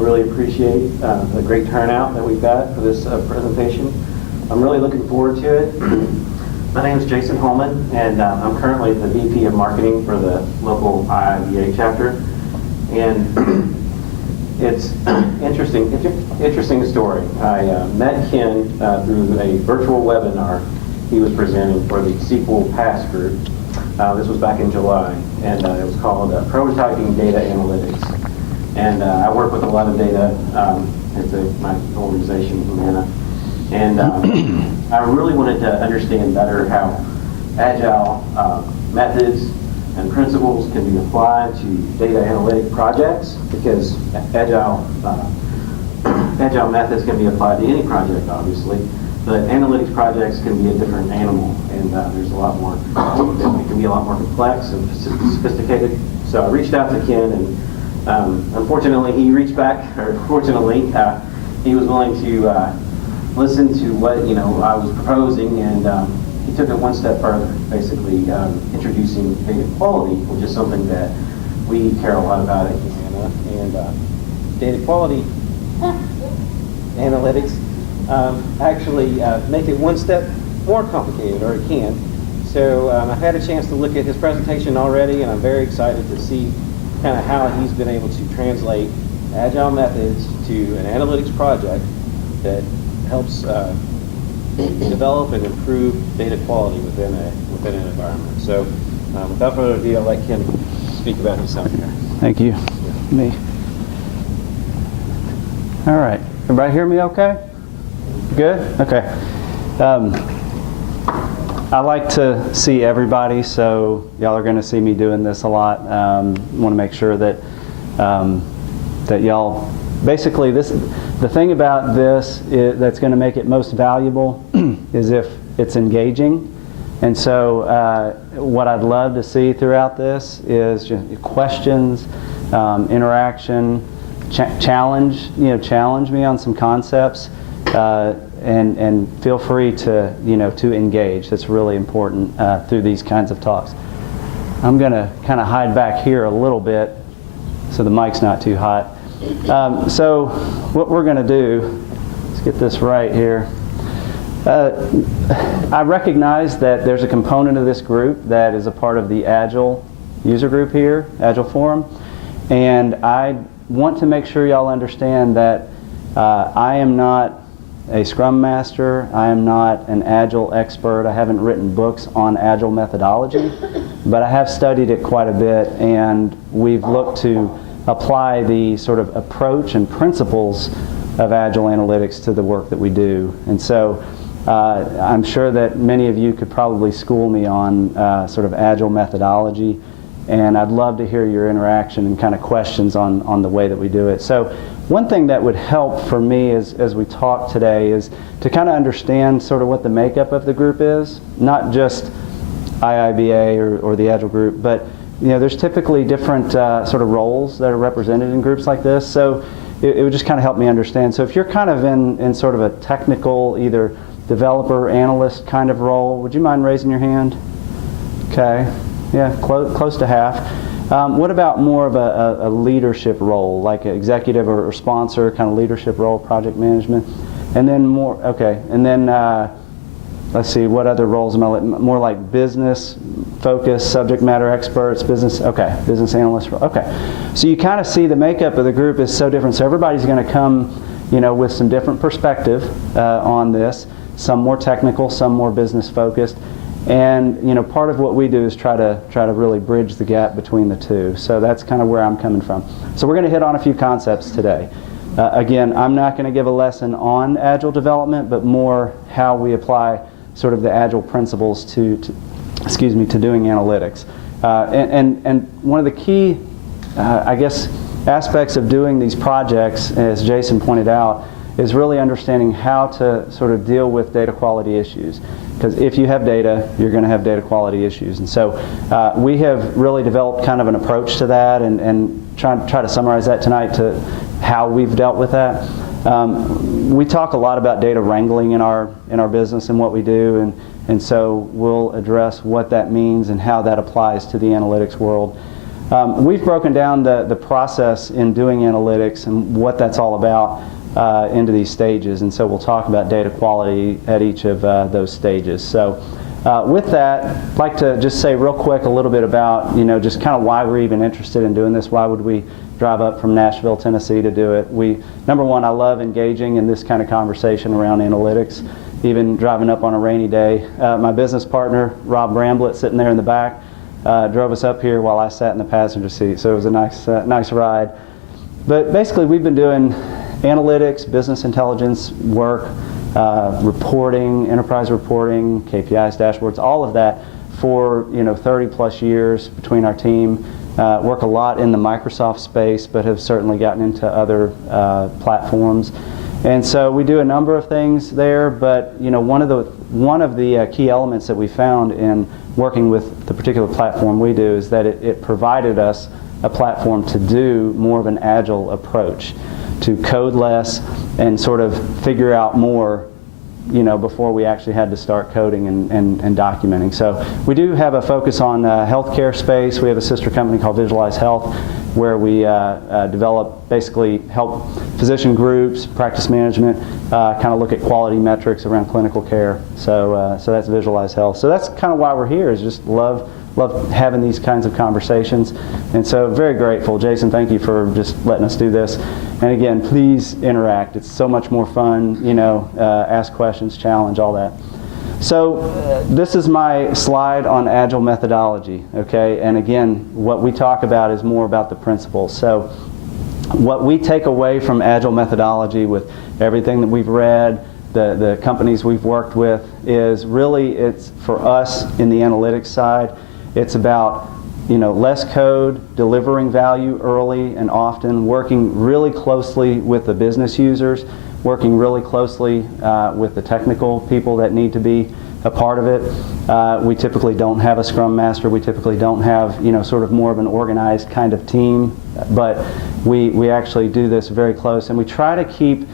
really appreciate the great turnout that we've got for this presentation. I'm really looking forward to it. My name is Jason Holman, and I'm currently the VP of Marketing for the local IIBA chapter. And it's interesting story. I met Ken through a virtual webinar he was presenting for the Sequel Pass group. This was back in July, and it was called Prototyping Data Analytics. And I work with a lot of data at my organization, Humana. And I really wanted to understand better how agile methods and principles can be applied to data analytic projects, because agile methods can be applied to any project, obviously, but analytics projects can be a different animal, and there's a lot more, it can be a lot more complex and sophisticated. So I reached out to Ken, and unfortunately he reached back, or fortunately, he was willing to listen to what I was proposing, and he took it one step further, basically introducing data quality, which is something that we care a lot about at Humana. And data quality analytics actually make it one step more complicated, or it can. So I've had a chance to look at his presentation already, and I'm very excited to see kind of how he's been able to translate agile methods to an analytics project that helps develop and improve data quality within an environment. So without further ado, I'll let Ken speak about himself here. Thank you. Me. All right. Everybody hear me okay? Good? Okay. I like to see everybody, so y'all are going to see me doing this a lot. Want to make sure that that y'all, basically the thing about this that's going to make it most valuable is if it's engaging. And so what I'd love to see throughout this is just questions, interaction, challenge me on some concepts, and feel free to to engage. That's really important through these kinds of talks. I'm going to kind of hide back here a little bit so the mic's not too hot. So what we're going to do, let's get this right here. I recognize that there's a component of this group that is a part of the Agile user group here, Agile Forum, and I want to make sure y'all understand that I am not a Scrum Master, I am not an Agile expert, I haven't written books on Agile methodology, but I have studied it quite a bit, and we've looked to apply the sort of approach and principles of Agile analytics to the work that we do. And so I'm sure that many of you could probably school me on sort of Agile methodology, and I'd love to hear your interaction and kind of questions on the way that we do it. So one thing that would help for me as we talk today is to kind of understand sort of what the makeup of the group is, not just IIBA or the Agile group, but there's typically different sort of roles that are represented in groups like this. So it would just kind of help me understand. So if you're kind of in sort of a technical, either developer, analyst kind of role, would you mind raising your hand? Okay, yeah, close to half. What about more of a leadership role, like an executive or sponsor kind of leadership role, project management? And then more, okay, and then let's see, what other roles am I more like business focused, subject matter experts, business analyst, okay. So you kind of see the makeup of the group is so different. So everybody's going to come, with some different perspective on this, some more technical, some more business focused. And part of what we do is try to really bridge the gap between the two. So that's kind of where I'm coming from. So we're going to hit on a few concepts today. Again, I'm not going to give a lesson on Agile development, but more how we apply sort of the Agile principles to doing analytics. And one of the key, I guess, aspects of doing these projects, as Jason pointed out, is really understanding how to sort of deal with data quality issues. Because if you have data, you're going to have data quality issues. And so we have really developed kind of an approach to that, and try to summarize that tonight to how we've dealt with that. We talk a lot about data wrangling in our business and what we do, and so we'll address what that means and how that applies to the analytics world. We've broken down the process in doing analytics and what that's all about into these stages, and so we'll talk about data quality at each of those stages. So with that, I'd like to just say real quick a little bit about, just kind of why we're even interested in doing this. Why would we drive up from Nashville, Tennessee to do it? Number one, I love engaging in this kind of conversation around analytics, even driving up on a rainy day. My business partner, Rob Bramblett, sitting there in the back, drove us up here while I sat in the passenger seat, so it was a nice ride. But basically, we've been doing analytics, business intelligence work, reporting, enterprise reporting, KPIs, dashboards, all of that for 30 plus years between our team. Work a lot in the Microsoft space, but have certainly gotten into other platforms. And so we do a number of things there, but one of the key elements that we found in working with the particular platform we do is that it provided us a platform to do more of an agile approach, to code less and sort of figure out more before we actually had to start coding and documenting. So we do have a focus on healthcare space. We have a sister company called Visualize Health, where we basically help physician groups, practice management, kind of look at quality metrics around clinical care. So that's Visualize Health. So that's kind of why we're here, is just love having these kinds of conversations. And so very grateful. Jason, thank you for just letting us do this. And again, please interact. It's so much more fun, ask questions, challenge, all that. So this is my slide on agile methodology, okay? And again, what we talk about is more about the principles. So what we take away from agile methodology with everything that we've read, the companies we've worked with, is really, it's for us in the analytics side, it's about less code, delivering value early and often, working really closely with the business users, working really closely with the technical people that need to be a part of it. We typically don't have a Scrum Master. We typically don't have sort of more of an organized kind of team, but we actually do this very close, and we try to keep,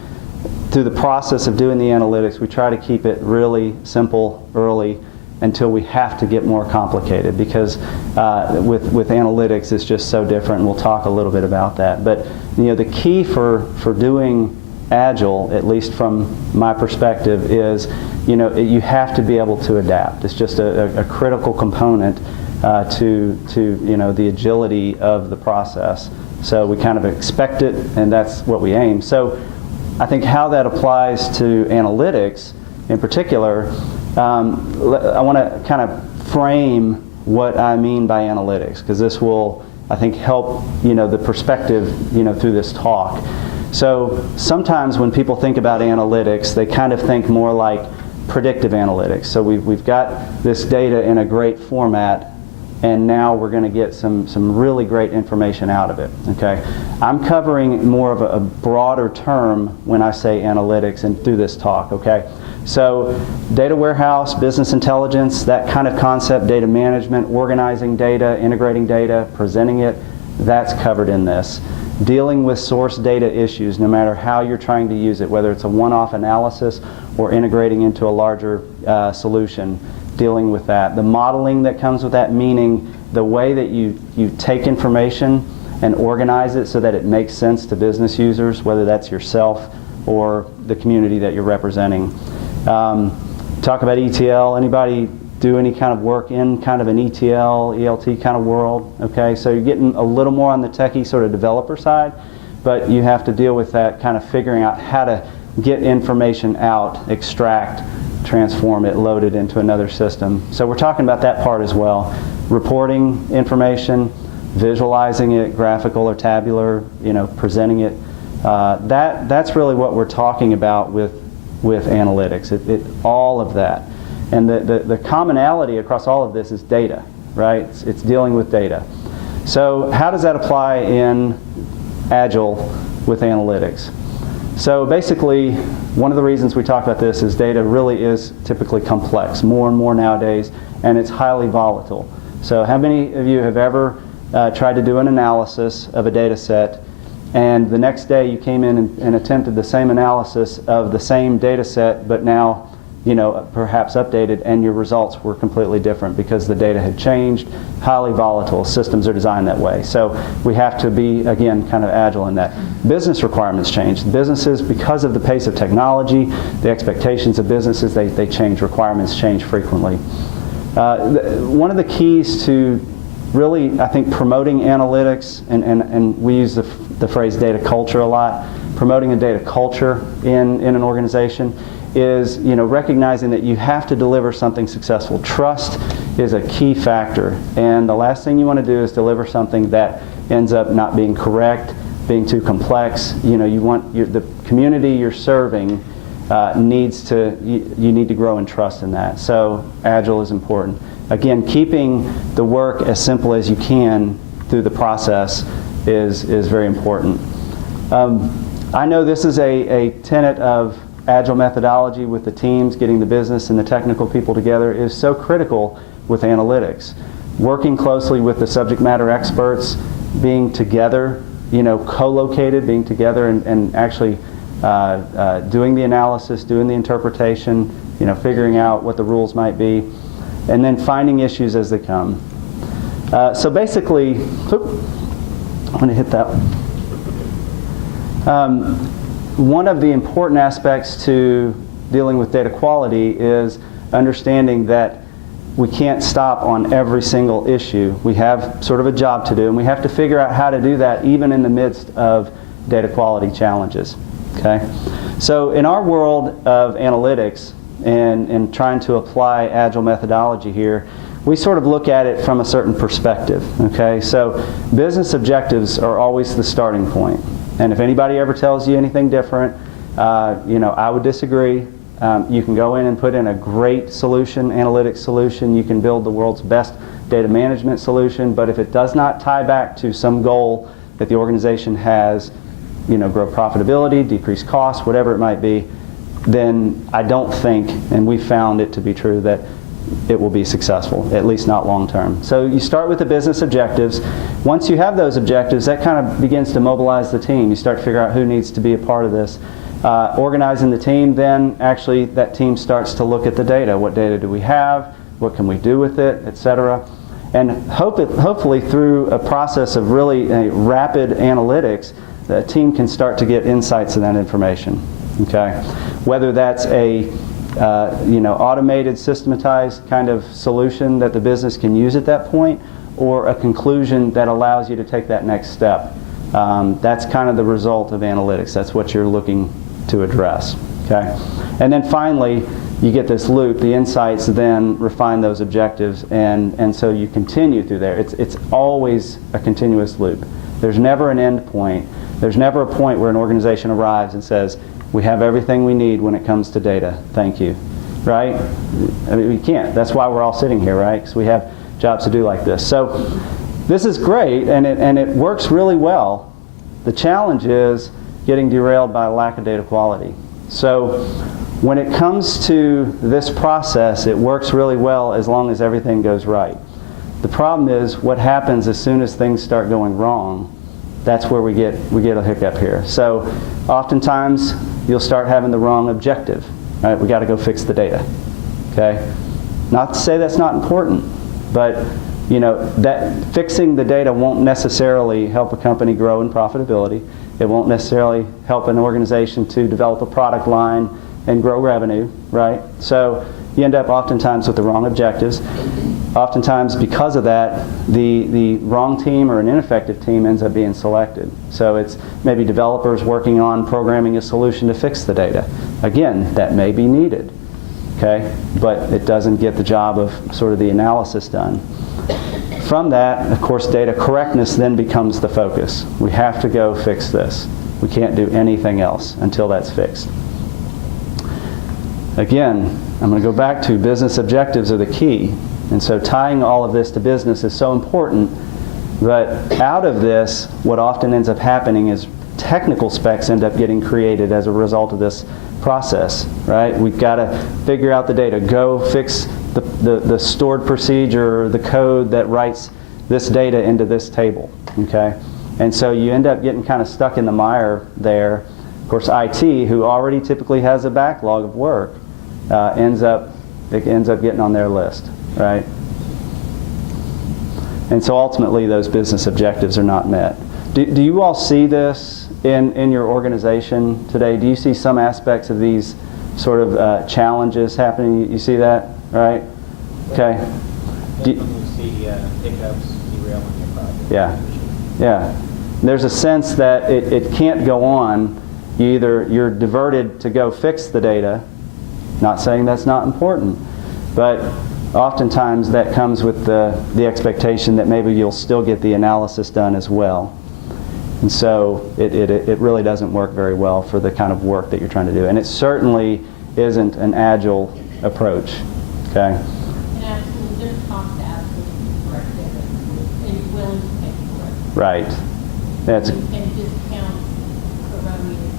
through the process of doing the analytics, we try to keep it really simple early until we have to get more complicated, because with analytics it's just so different, and we'll talk a little bit about that. But the key for doing Agile, at least from my perspective, is you have to be able to adapt. It's just a critical component to the agility of the process. So we kind of expect it, and that's what we aim. So I think how that applies to analytics in particular, I want to kind of frame what I mean by analytics, because this will, I think, help the perspective through this talk. So sometimes when people think about analytics, they kind of think more like predictive analytics. So we've got this data in a great format, and now we're going to get some really great information out of it. Okay, I'm covering more of a broader term when I say analytics and through this talk. Okay, so data warehouse, business intelligence, that kind of concept, data management, organizing data, integrating data, presenting it, that's covered in this. Dealing with source data issues, no matter how you're trying to use it, whether it's a one-off analysis or integrating into a larger solution, dealing with that. The modeling that comes with that, meaning the way that you take information and organize it so that it makes sense to business users, whether that's yourself or the community that you're representing. Talk about ETL. Anybody do any kind of work in kind of an ETL, ELT kind of world? Okay, so you're getting a little more on the techie sort of developer side, but you have to deal with that kind of figuring out how to get information out, extract, transform it, load it into another system. So we're talking about that part as well. Reporting information, visualizing it, graphical or tabular, presenting it. That's really what we're talking about with analytics. All of that. And the commonality across all of this is data, right? It's dealing with data. So how does that apply in Agile with analytics? So basically, one of the reasons we talk about this is data really is typically complex, more and more nowadays, and it's highly volatile. So how many of you have ever tried to do an analysis of a data set, and the next day you came in and attempted the same analysis of the same data set, but now perhaps updated, and your results were completely different because the data had changed. Highly volatile systems are designed that way. So we have to be, again, kind of agile in that. Business requirements change. Businesses, because of the pace of technology, the expectations of businesses, they change. Requirements change frequently. One of the keys to really, I think, promoting analytics, and we use the phrase data culture a lot, promoting a data culture in an organization, is recognizing that you have to deliver something successful. Trust is a key factor, and the last thing you want to do is deliver something that ends up not being correct, being too complex. You want the community you're serving you need to grow in trust in that. So agile is important. Again, keeping the work as simple as you can through the process is very important. I know this is a tenet of agile methodology with the teams, getting the business and the technical people together is so critical with analytics. Working closely with the subject matter experts, being together, co-located, being together and actually doing the analysis, doing the interpretation, figuring out what the rules might be, and then finding issues as they come. So basically, I'm going to hit that. One of the important aspects to dealing with data quality is understanding that we can't stop on every single issue. We have sort of a job to do, and we have to figure out how to do that even in the midst of data quality challenges. Okay? So in our world of analytics and trying to apply agile methodology here, we sort of look at it from a certain perspective. Okay? So business objectives are always the starting point. And if anybody ever tells you anything different, I would disagree. You can go in and put in a great solution, analytics solution. You can build the world's best data management solution. But if it does not tie back to some goal that the organization has, grow profitability, decrease costs, whatever it might be, then I don't think, and we found it to be true, that it will be successful, at least not long term. So you start with the business objectives. Once you have those objectives, that kind of begins to mobilize the team. You start to figure out who needs to be a part of this. Organizing the team, then actually that team starts to look at the data. What data do we have? What can we do with it, etc. And hopefully through a process of really rapid analytics, the team can start to get insights in that information. Okay? Whether that's a automated, systematized kind of solution that the business can use at that point, or a conclusion that allows you to take that next step. That's kind of the result of analytics. That's what you're looking to address. Okay? And then finally, you get this loop. The insights then refine those objectives, and so you continue through there. It's always a continuous loop. There's never an end point. There's never a point where an organization arrives and says, we have everything we need when it comes to data. Thank you. Right? I mean, we can't. That's why we're all sitting here, right? Because we have jobs to do like this. So this is great, and it works really well. The challenge is getting derailed by lack of data quality. So when it comes to this process, it works really well as long as everything goes right. The problem is what happens as soon as things start going wrong. That's where we get a hiccup here. So oftentimes you'll start having the wrong objective. Right? We got to go fix the data. Okay? Not to say that's not important, but that fixing the data won't necessarily help a company grow in profitability. It won't necessarily help an organization to develop a product line and grow revenue, right? So you end up oftentimes with the wrong objectives. Oftentimes, because of that, the wrong team or an ineffective team ends up being selected. So it's maybe developers working on programming a solution to fix the data. Again, that may be needed, okay? But it doesn't get the job of sort of the analysis done. From that, of course, data correctness then becomes the focus. We have to go fix this. We can't do anything else until that's fixed. Again, I'm going to go back to business objectives are the key. And so tying all of this to business is so important, but out of this, what often ends up happening is technical specs end up getting created as a result of this process, right? We've got to figure out the data, go fix the stored procedure or the code that writes this data into this table, okay? And so you end up getting kind of stuck in the mire there. Of course, IT, who already typically has a backlog of work, ends up getting on their list, right? And so ultimately those business objectives are not met. Do you all see this in your organization today? Do you see some aspects of these sort of challenges happening? You see that, right? Okay. Definitely see hiccups, derailing your project. Yeah, yeah. There's a sense that it can't go on. You're diverted to go fix the data. Not saying that's not important, but oftentimes that comes with the expectation that maybe you'll still get the analysis done as well. And so it really doesn't work very well for the kind of work that you're trying to do. And it certainly isn't an agile approach. Okay? And absolutely, there's cost to absolutely correct data. And you're willing to pay for it. Right. That's And discount erroneous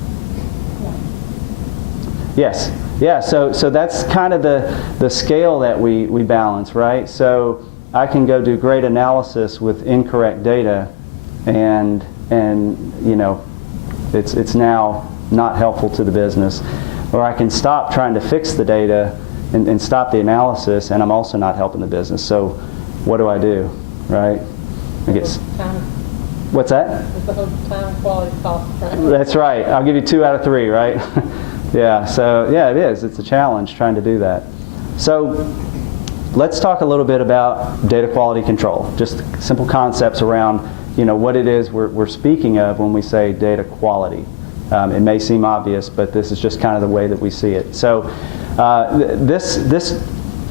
points. yes. Yeah, so that's kind of the scale that we balance, right? So I can go do great analysis with incorrect data, and you know, it's now not helpful to the business. Or I can stop trying to fix the data and stop the analysis, and I'm also not helping the business. So what do, right? I guess. What's that? It's the whole time quality cost. That's right. I'll give you 2 out of 3, right? Yeah, so yeah, it is. It's a challenge trying to do that. So let's talk a little bit about data quality control. Just simple concepts around, you know, what it is we're speaking of when we say data quality. It may seem obvious, but this is just kind of the way that we see it. So this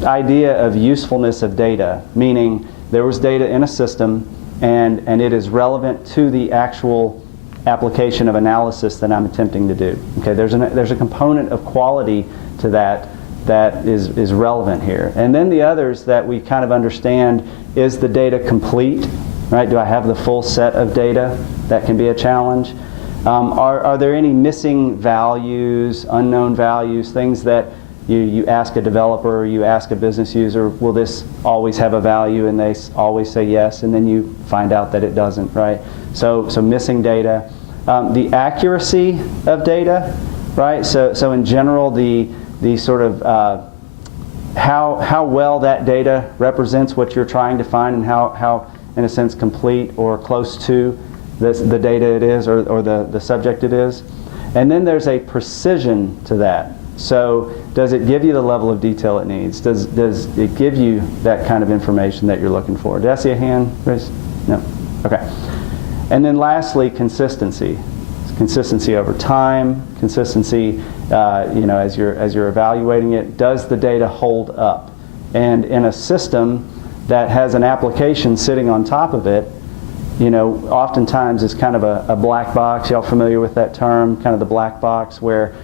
idea of usefulness of data, meaning there was data in a system and it is relevant to the actual application of analysis that I'm attempting to do. Okay, there's a component of quality to that is relevant here. And then the others that we kind of understand, is the data complete? Right? Do I have the full set of data? That can be a challenge. Are there any missing values, unknown values, things that you ask a developer, you ask a business user, will this always have a value? And they always say yes, and then you find out that it doesn't, right? So missing data. The accuracy of data, right? So in general, the sort of how well that data represents what you're trying to find, and how in a sense complete or close to the data it is, or the subject it is. And then there's a precision to that. So does it give you the level of detail it needs? Does it give you that kind of information that you're looking for? Did I see a hand raised? No? Okay. And then lastly, consistency. Consistency over time, consistency you know, as you're evaluating it. Does the data hold up? And in a system that has an application sitting on top of it, you know, oftentimes it's kind of a black box. Y'all familiar with that term, kind of the black box, where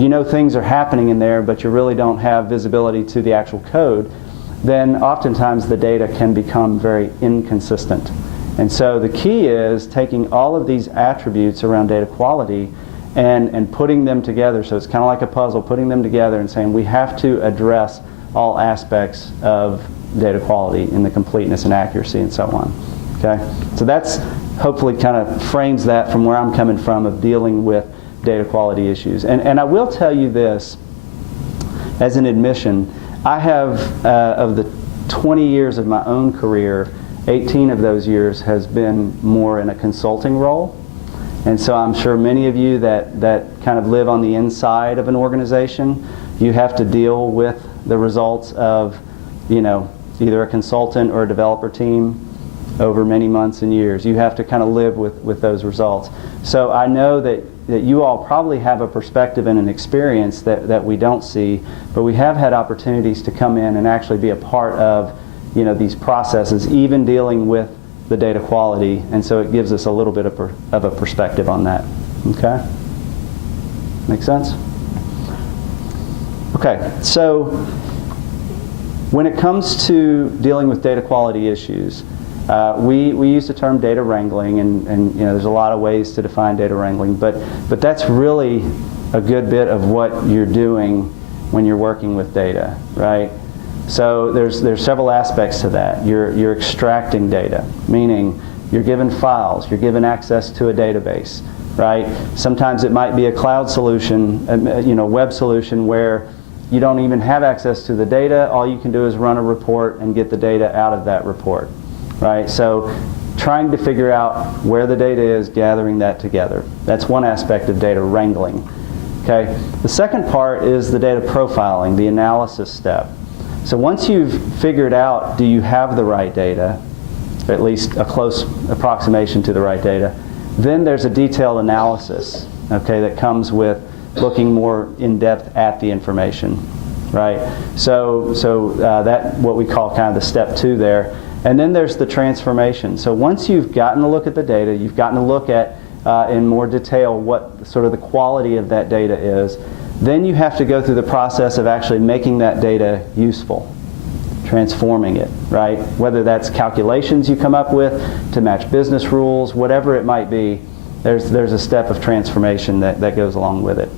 you know things are happening in there, but you really don't have visibility to the actual code. Then oftentimes the data can become very inconsistent. And so the key is taking all of these attributes around data quality and putting them together. So it's kind of like a puzzle, putting them together and saying we have to address all aspects of data quality in the completeness and accuracy and so on. Okay? So that's hopefully kind of frames that from where I'm coming from of dealing with data quality issues. And I will tell you this as an admission, I have of the 20 years of my own career, 18 of those years has been more in a consulting role. And so I'm sure many of you that kind of live on the inside of an organization, you have to deal with the results of, you know, either a consultant or a developer team over many months and years. You have to kind of live with those results. So I know that you all probably have a perspective and an experience that we don't see, but we have had opportunities to come in and actually be a part of, you know, these processes, even dealing with the data quality, and so it gives us a little bit of a perspective on that. Okay? Make sense? Okay, so when it comes to dealing with data quality issues, we use the term data wrangling, and you know, there's a lot of ways to define data wrangling, but that's really a good bit of what you're doing when you're working with data, right? So there's several aspects to that. You're extracting data, meaning you're given files, you're given access to a database, right? Sometimes it might be a cloud solution, you know, web solution where you don't even have access to the data. All you can do is run a report and get the data out of that report, right? So trying to figure out where the data is, gathering that together. That's one aspect of data wrangling. Okay. The second part is the data profiling, the analysis step. So once you've figured out, do you have the right data, or at least a close approximation to the right data, then there's a detailed analysis, okay, that comes with looking more in depth at the information, right? So that what we call kind of the step 2 there. And then there's the transformation. So once you've gotten a look at the data, you've gotten a look at in more detail what sort of the quality of that data is, then you have to go through the process of actually making that data useful, transforming it, right? Whether that's calculations you come up with to match business rules, whatever it might be, there's a step of transformation that goes along with it.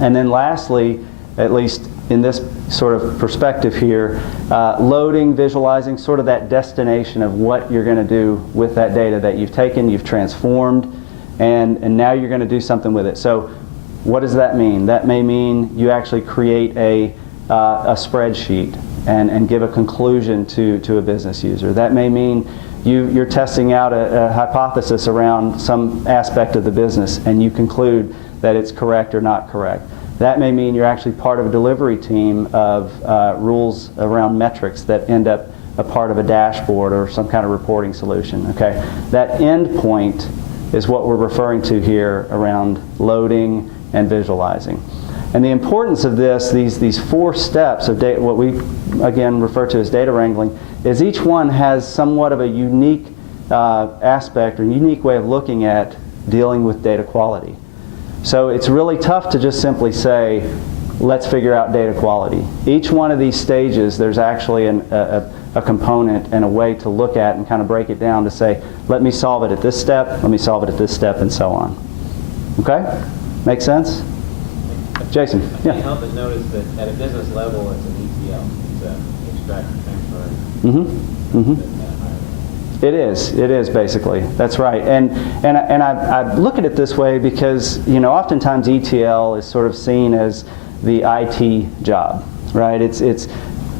And then lastly, at least in this sort of perspective here, loading, visualizing, sort of that destination of what you're going to do with that data that you've taken, you've transformed, and now you're going to do something with it. So what does that mean? That may mean you actually create a spreadsheet and give a conclusion to a business user. That may mean you're testing out a hypothesis around some aspect of the business and you conclude that it's correct or not correct. That may mean you're actually part of a delivery team of rules around metrics that end up a part of a dashboard or some kind of reporting solution. Okay, that end point is what we're referring to here around loading and visualizing. And the importance of this, these 4 steps of data, what we again refer to as data wrangling, is each one has somewhat of a unique aspect or unique way of looking at dealing with data quality. So it's really tough to just simply say, let's figure out data quality. Each one of these stages, there's actually a component and a way to look at and kind of break it down to say, let me solve it at this step, let me solve it at this step, and so on. Okay? Make sense? Jason? I can't help but notice that at a business level, it's an ETL. It's a extract, transfer. It is basically. That's right. And I look at it this way because, you know, oftentimes ETL is sort of seen as the IT job, right?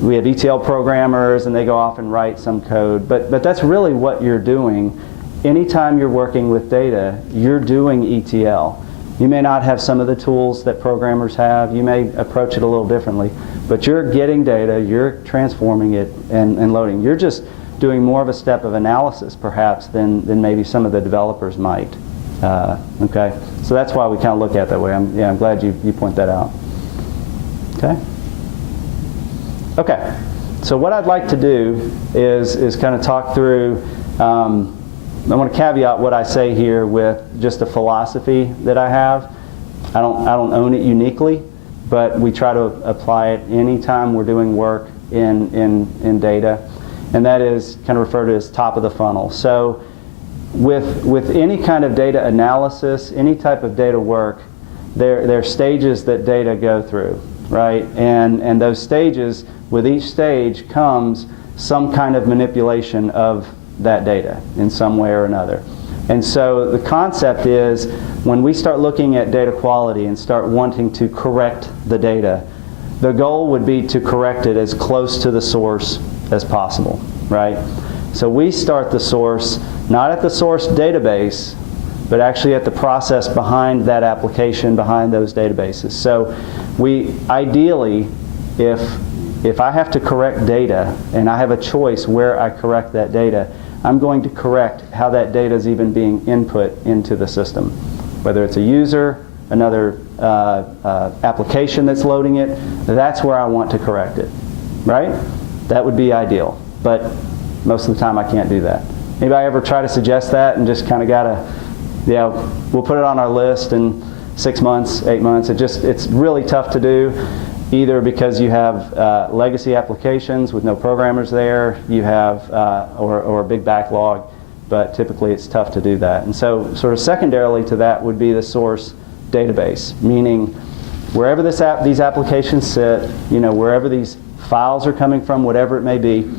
We have ETL programmers and they go off and write some code, but that's really what you're doing. Anytime you're working with data, you're doing ETL. You may not have some of the tools that programmers have. You may approach it a little differently, but you're getting data, you're transforming it and loading. You're just doing more of a step of analysis perhaps than maybe some of the developers might. Okay, so that's why we kind of look at it that way. I'm glad you point that out. Okay. Okay. So what I'd like to do is kind of talk through. I want to caveat what I say here with just a philosophy that I have. I don't own it uniquely, but we try to apply it anytime we're doing work in data. And that is kind of referred to as top of the funnel. So with any kind of data analysis, any type of data work, there are stages that data go through, right? And those stages, with each stage comes some kind of manipulation of that data in some way or another. And so the concept is when we start looking at data quality and start wanting to correct the data, the goal would be to correct it as close to the source as possible, right? So we start the source, not at the source database, but actually at the process behind that application, behind those databases. So we ideally, if I have to correct data and I have a choice where I correct that data, I'm going to correct how that data is even being input into the system. Whether it's a user, another application that's loading it, that's where I want to correct it, right? That would be ideal, but most of the time I can't do that. Anybody ever try to suggest that and just kind of gotta, yeah, we'll put it on our list in 6 months, 8 months. It's really tough to do, either because you have legacy applications with no programmers there, you have, or a big backlog, but typically it's tough to do that. And so sort of secondarily to that would be the source database, meaning wherever these applications sit, you know, wherever these files are coming from, whatever it may be,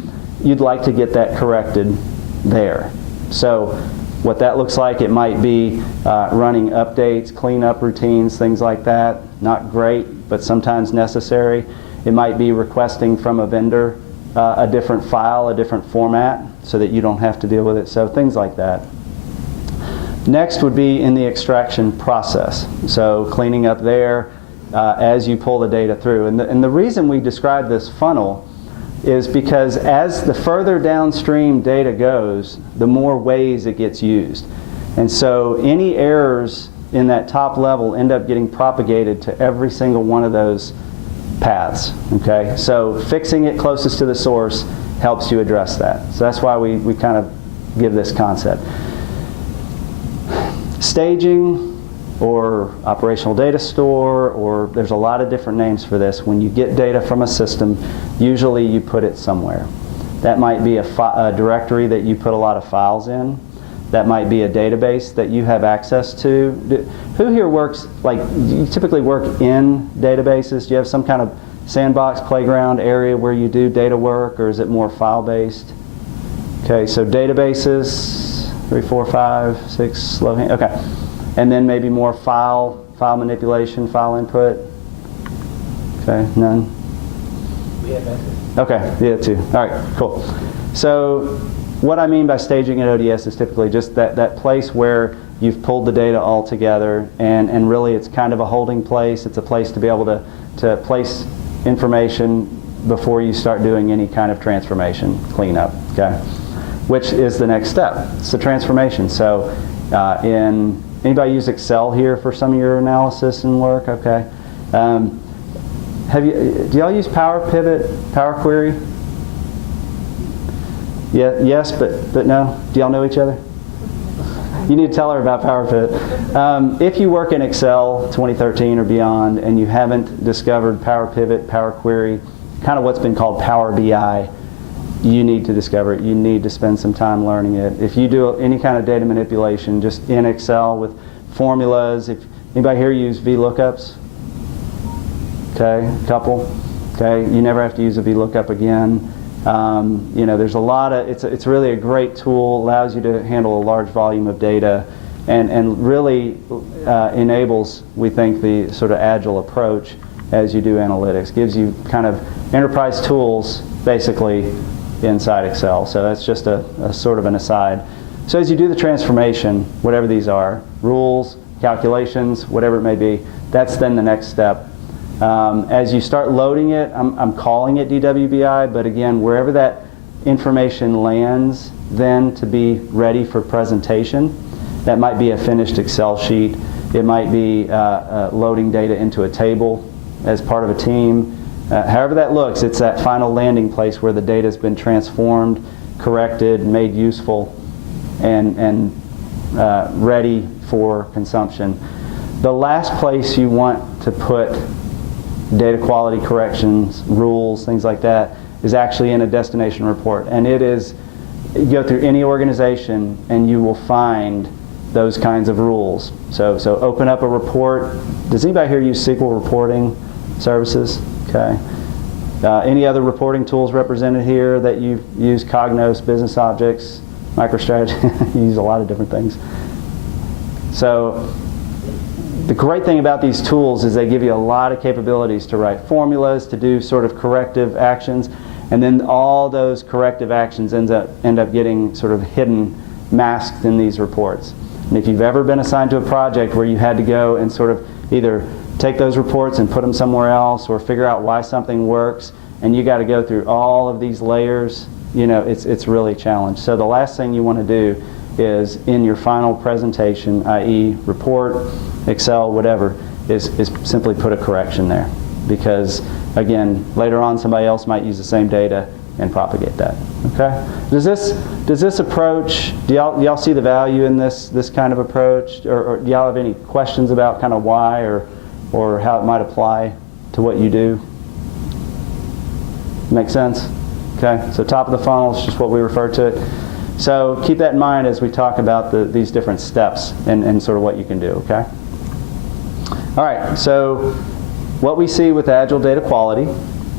you'd like to get that corrected there. So what that looks like. It might be running updates, cleanup routines, things like that. Not great, but sometimes necessary. It might be requesting from a vendor a different file, a different format, so that you don't have to deal with it. So things like that. Next would be in the extraction process. So cleaning up there as you pull the data through. And the reason we describe this funnel is because as the further downstream data goes, the more ways it gets used. And so any errors in that top level end up getting propagated to every single one of those paths. Okay? So fixing it closest to the source helps you address that. So that's why we kind of give this concept. Staging, or operational data store, or there's a lot of different names for this. When you get data from a system, usually you put it somewhere. That might be a directory that you put a lot of files in. That might be a database that you have access to. Who here works, like, you typically work in databases? Do you have some kind of sandbox, playground area where you do data work, or is it more file-based? Okay, so databases, 3, 4, 5, 6, slow hand, okay. And then maybe more file manipulation, file input. Okay, none? We have access. Okay, yeah, 2. All right, cool. So what I mean by staging at ODS is typically just that place where you've pulled the data all together, and really it's kind of a holding place. It's a place to be able to place information before you start doing any kind of transformation, cleanup, okay? Which is the next step. It's the transformation. So anybody use Excel here for some of your analysis and work? Okay. Do y'all use Power Pivot, Power Query? Yeah, yes, but no. Do y'all know each other? You need to tell her about Power Pivot. If you work in Excel 2013 or beyond and you haven't discovered Power Pivot, Power Query, kind of what's been called Power BI, you need to discover it. You need to spend some time learning it. If you do any kind of data manipulation just in Excel with formulas, if anybody here use VLOOKUPs? Okay, a couple. Okay, you never have to use a VLOOKUP again. You know, there's a lot of, it's really a great tool, allows you to handle a large volume of data, and really enables, we think, the sort of agile approach as you do analytics. Gives you kind of enterprise tools, basically, inside Excel. So that's just a sort of an aside. So as you do the transformation, whatever these are, rules, calculations, whatever it may be, that's then the next step. As you start loading it, I'm calling it DWBI, but again, wherever that information lands then to be ready for presentation, that might be a finished Excel sheet. It might be loading data into a table as part of a team. However that looks, it's that final landing place where the data has been transformed, corrected, made useful, and ready for consumption. The last place you want to put data quality corrections, rules, things like that, is actually in a destination report. And it is, you go through any organization and you will find those kinds of rules. So open up a report. Does anybody here use SQL reporting services? Okay. Any other reporting tools represented here that you use? Cognos, Business Objects, MicroStrategy? You use a lot of different things. So the great thing about these tools is they give you a lot of capabilities to write formulas, to do sort of corrective actions, and then all those corrective actions end up getting sort of hidden, masked in these reports. And if you've ever been assigned to a project where you had to go and sort of either take those reports and put them somewhere else, or figure out why something works, and you got to go through all of these layers, you know, it's really a challenge. So the last thing you want to do is in your final presentation, i.e. report, Excel, whatever, is simply put a correction there. Because again, later on somebody else might use the same data and propagate that. Okay? Does this approach, do y'all see the value in this kind of approach? Or do y'all have any questions about kind of why or how it might apply to what you do? Make sense? Okay, so top of the funnel is just what we refer to it. So keep that in mind as we talk about these different steps and sort of what you can do, okay? All right, so what we see with Agile data quality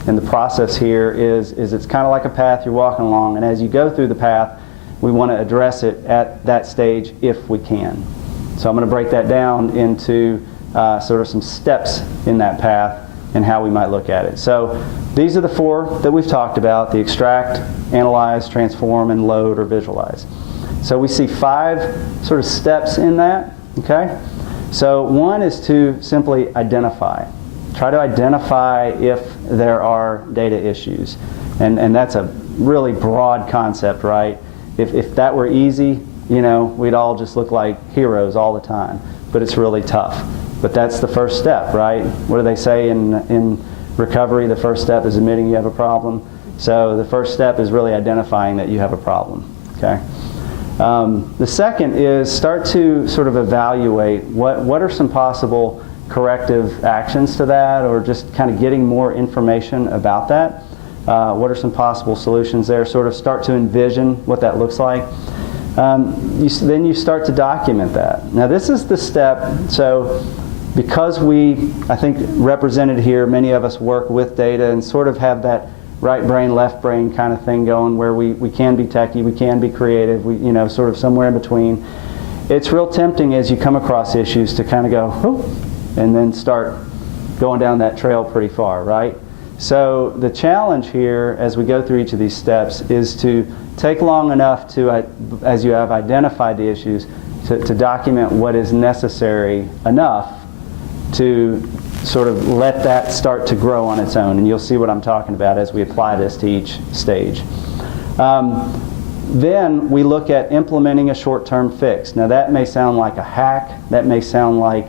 and the process here is it's kind of like a path you're walking along, and as you go through the path, we want to address it at that stage if we can. So I'm going to break that down into sort of some steps in that path and how we might look at it. So these are the 4 that we've talked about: the extract, analyze, transform, and load or visualize. So we see 5 sort of steps in that, okay? So one is to simply identify. Try to identify if there are data issues. And that's a really broad concept, right? If that were easy, you know, we'd all just look like heroes all the time. But it's really tough. But that's the first step, right? What do they say in recovery? The first step is admitting you have a problem. So the first step is really identifying that you have a problem, okay? The second is start to sort of evaluate what are some possible corrective actions to that, or just kind of getting more information about that. What are some possible solutions there? Sort of start to envision what that looks like. Then you start to document that. Now this is the step, so because I think represented here, many of us work with data and sort of have that right brain, left brain kind of thing going, where we can be techie, we can be creative, you know, sort of somewhere in between. It's real tempting as you come across issues to kind of go, oh, and then start going down that trail pretty far, right? So the challenge here, as we go through each of these steps, is to take long enough to, as you have identified the issues, to document what is necessary enough to sort of let that start to grow on its own. And you'll see what I'm talking about as we apply this to each stage. Then we look at implementing a short-term fix. Now that may sound like a hack. That may sound like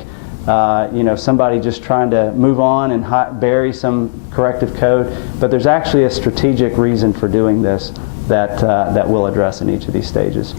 you know, somebody just trying to move on and bury some corrective code. But there's actually a strategic reason for doing this that we'll address in each of these stages.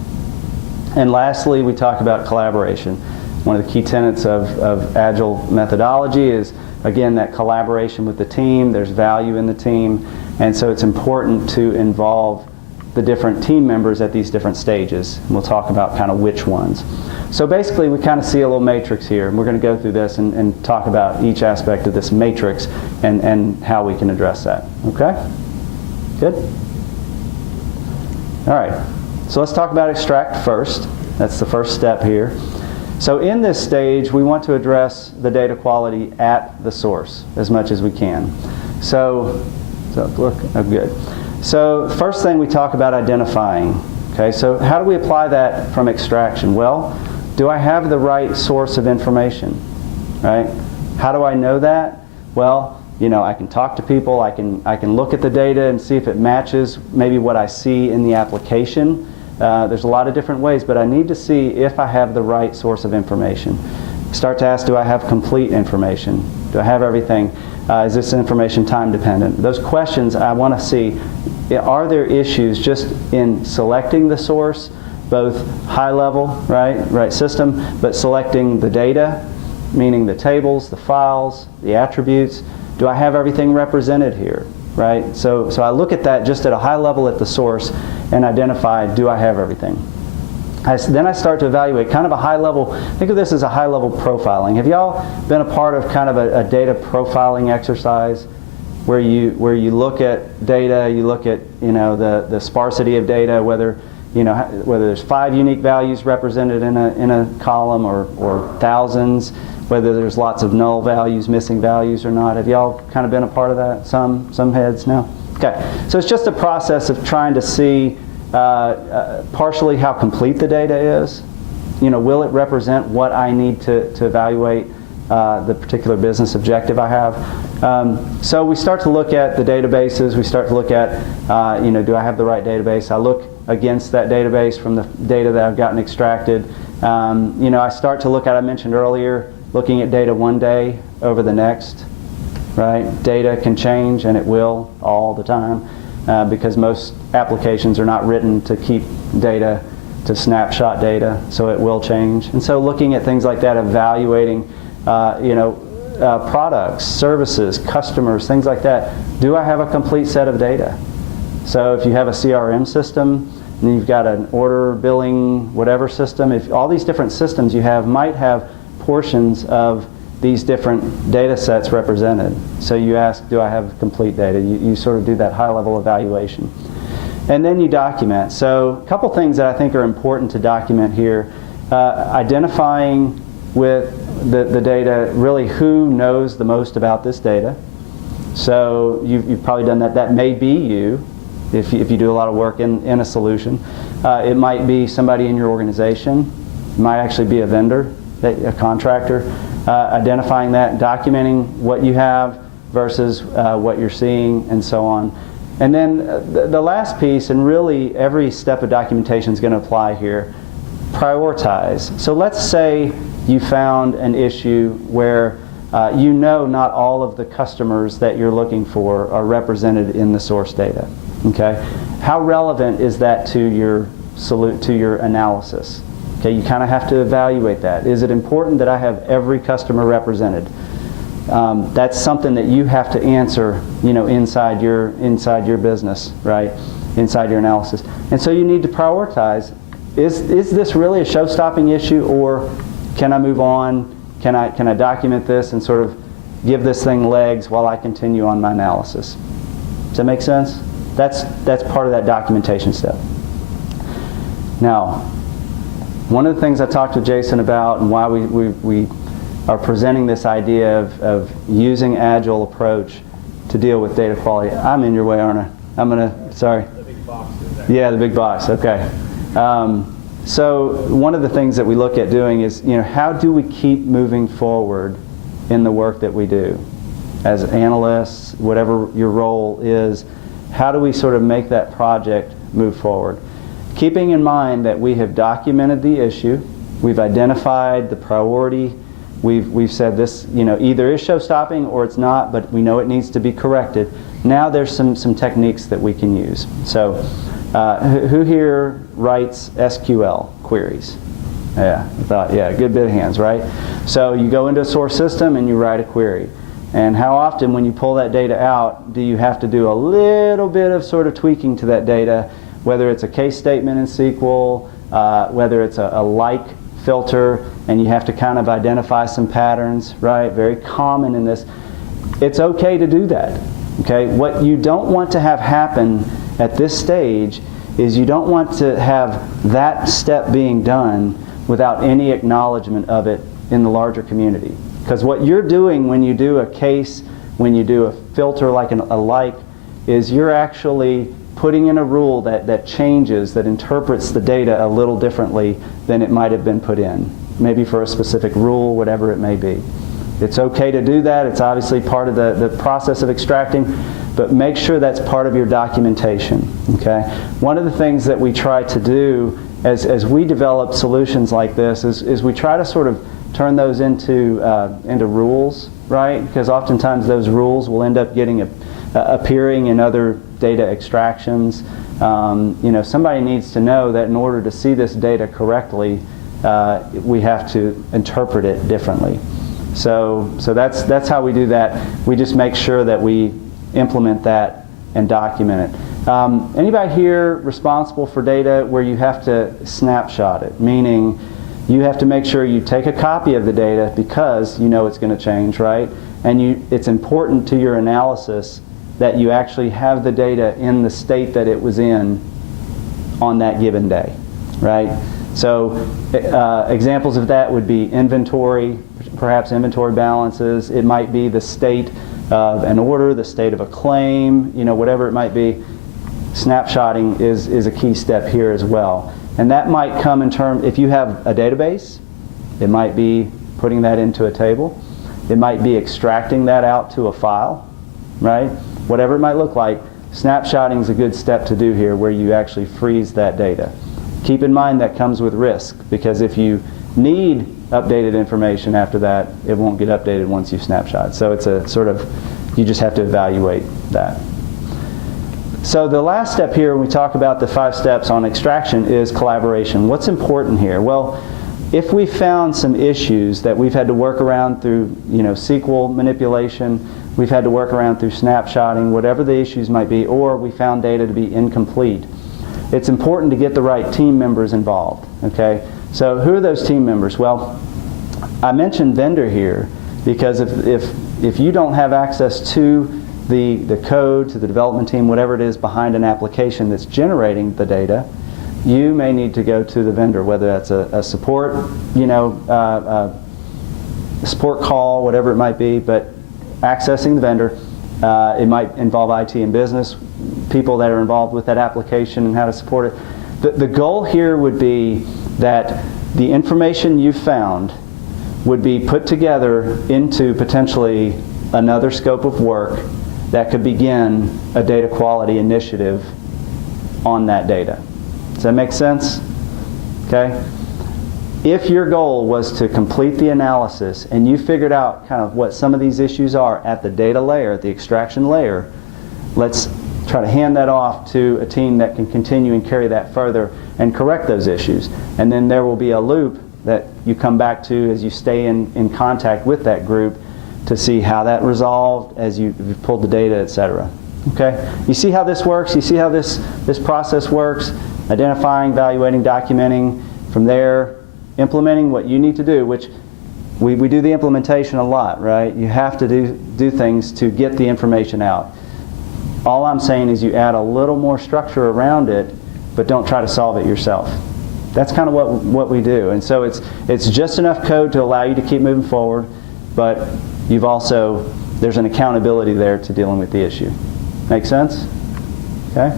And lastly, we talk about collaboration. One of the key tenets of Agile methodology is, again, that collaboration with the team. There's value in the team. And so it's important to involve the different team members at these different stages. And we'll talk about kind of which ones. So basically, we kind of see a little matrix here. And we're going to go through this and talk about each aspect of this matrix and how we can address that. Okay? Good? All right. So let's talk about extract first. That's the first step here. So in this stage, we want to address the data quality at the source as much as we can. So look, oh, good. So the first thing we talk about identifying. Okay, so how do we apply that from extraction? Well, do I have the right source of information? Right? How do I know that? Well, you know, I can talk to people. I can look at the data and see if it matches maybe what I see in the application. There's a lot of different ways, but I need to see if I have the right source of information. Start to ask, do I have complete information? Do I have everything? Is this information time dependent? Those questions I want to see, are there issues just in selecting the source, both high level, right system, but selecting the data, meaning the tables, the files, the attributes. Do I have everything represented here? Right? So I look at that just at a high level at the source and identify, do I have everything? Then I start to evaluate kind of a high level, think of this as a high level profiling. Have y'all been a part of kind of a data profiling exercise where you look at data, you look at, you know, the sparsity of data, whether there's 5 unique values represented in a column or thousands, whether there's lots of null values, missing values or not. Have y'all kind of been a part of that? Some heads? No? Okay. So it's just a process of trying to see partially how complete the data is. You know, will it represent what I need to evaluate the particular business objective I have? So we start to look at the databases. We start to look at, do I have the right database? I look against that database from the data that I've gotten extracted. I start to look at, I mentioned earlier, looking at data one day over the next, right? Data can change, and it will all the time, because most applications are not written to keep data, to snapshot data, so it will change. And so looking at things like that, evaluating, products, services, customers, things like that. Do I have a complete set of data? So if you have a CRM system, and you've got an order, billing, whatever system, if all these different systems you have might have portions of these different data sets represented. So you ask, do I have complete data? You sort of do that high level evaluation. And then you document. So a couple things that I think are important to document here. Identifying with the data, really who knows the most about this data. So you've probably done that. That may be you if you do a lot of work in a solution. It might be somebody in your organization. It might actually be a vendor, a contractor. Identifying that, documenting what you have versus what you're seeing, and so on. And then the last piece, and really every step of documentation is going to apply here, prioritize. So let's say you found an issue where you know not all of the customers that you're looking for are represented in the source data. Okay, how relevant is that to your analysis? Okay, you kind of have to evaluate that. Is it important that I have every customer represented? That's something that you have to answer, inside your business, right? Inside your analysis. And so you need to prioritize. Is this really a show-stopping issue, or can I move on? Can I document this and sort of give this thing legs while I continue on my analysis? Does that make sense? That's part of that documentation step. Now, one of the things I talked to Jason about, and why we are presenting this idea of using Agile approach to deal with data quality. I'm in your way, aren't I? Sorry. The big box is there. Yeah, the big box, okay. So one of the things that we look at doing is, how do we keep moving forward in the work that we do? As analysts, whatever your role is, how do we sort of make that project move forward? Keeping in mind that we have documented the issue, we've identified the priority, we've said this, either is show-stopping or it's not, but we know it needs to be corrected. Now there's some techniques that we can use. So who here writes SQL queries? Yeah, I thought, good bit of hands, right? So you go into a source system and you write a query. And how often when you pull that data out do you have to do a little bit of sort of tweaking to that data, whether it's a case statement in SQL, whether it's a like filter, and you have to kind of identify some patterns, right? Very common in this. It's okay to do that, okay? What you don't want to have happen at this stage is you don't want to have that step being done without any acknowledgement of it in the larger community. Because what you're doing when you do a case, when you do a filter like a like, is you're actually putting in a rule that changes, that interprets the data a little differently than it might have been put in. Maybe for a specific rule, whatever it may be. It's okay to do that. It's obviously part of the process of extracting, but make sure that's part of your documentation. Okay? One of the things that we try to do as we develop solutions like this is we try to sort of turn those into rules, right? Because oftentimes those rules will end up getting appearing in other data extractions. Somebody needs to know that in order to see this data correctly, we have to interpret it differently. So that's how we do that. We just make sure that we implement that and document it. Anybody here responsible for data where you have to snapshot it? Meaning you have to make sure you take a copy of the data because you know it's going to change, right? And it's important to your analysis that you actually have the data in the state that it was in on that given day, right? So examples of that would be inventory, perhaps inventory balances. It might be the state of an order, the state of a claim, whatever it might be. Snapshotting is a key step here as well. And that might come in terms, if you have a database, it might be putting that into a table. It might be extracting that out to a file, right? Whatever it might look like, snapshotting is a good step to do here where you actually freeze that data. Keep in mind that comes with risk, because if you need updated information after that, it won't get updated once you've snapshot. So it's a sort of, you just have to evaluate that. So the last step here when we talk about the 5 steps on extraction is collaboration. What's important here? Well, if we found some issues that we've had to work around through SQL manipulation, we've had to work around through snapshotting, whatever the issues might be, or we found data to be incomplete, it's important to get the right team members involved. Okay? So who are those team members? Well, I mentioned vendor here because if you don't have access to the code to the development team, whatever it is behind an application that's generating the data, you may need to go to the vendor, whether that's a support, support call, whatever it might be, but accessing the vendor. It might involve IT and business, people that are involved with that application and how to support it. The goal here would be that the information you found would be put together into potentially another scope of work that could begin a data quality initiative on that data. Does that make sense? Okay? If your goal was to complete the analysis and you figured out kind of what some of these issues are at the data layer, at the extraction layer, let's try to hand that off to a team that can continue and carry that further and correct those issues. And then there will be a loop that you come back to as you stay in contact with that group to see how that resolved as you've pulled the data, etc. Okay? You see how this works? You see how this process works? Identifying, evaluating, documenting, from there implementing what you need to do, which we do the implementation a lot, right? You have to do things to get the information out. All I'm saying is you add a little more structure around it, but don't try to solve it yourself. That's kind of what we do. And so it's just enough code to allow you to keep moving forward, but you've also, there's an accountability there to dealing with the issue. Make sense? Okay?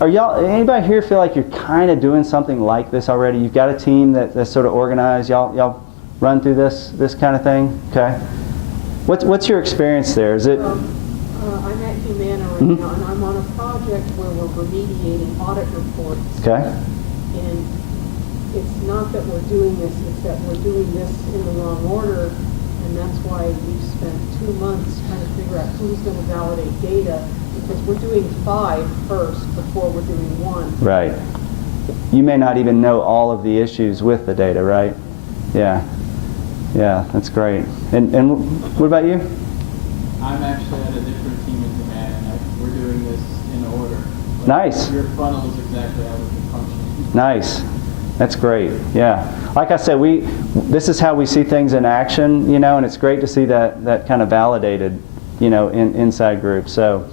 Are y'all, anybody here feel like you're kind of doing something like this already? You've got a team that's sort of organized. Y'all run through this kind of thing? Okay. What's your experience there? Is it? I'm at Humana right now, and I'm on a project where we're remediating audit reports. Okay. And it's not that we're doing this, it's that we're doing this in the wrong order, and that's why we've spent 2 months trying to figure out who's going to validate data, because we're doing 5 first before we're doing 1. Right. You may not even know all of the issues with the data, right? Yeah. Yeah, that's great. And what about you? I'm actually at a different team in Humana, and we're doing this in order. Like, Nice. Your funnel is exactly how we can function. Nice. That's great. Yeah. Like I said, this is how we see things in action, and it's great to see that kind of validated, inside groups. So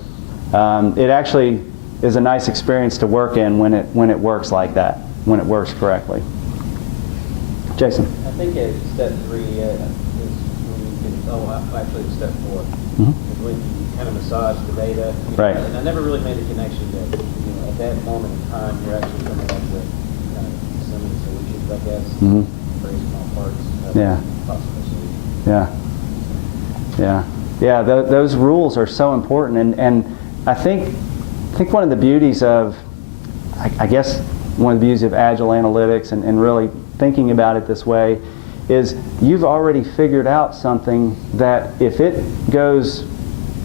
it actually is a nice experience to work in when it works like that, when it works correctly. Jason. I think at step 3 is when you can, actually step 4, is when you kind of massage the data. Right. And I never really made the connection that, at that moment in time, you're actually coming up with kind of similar solutions, I guess, very small parts of possible solutions. Yeah. Those rules are so important, and I think one of the beauties of, I guess, one of the beauties of Agile analytics and really thinking about it this way is you've already figured out something that if it goes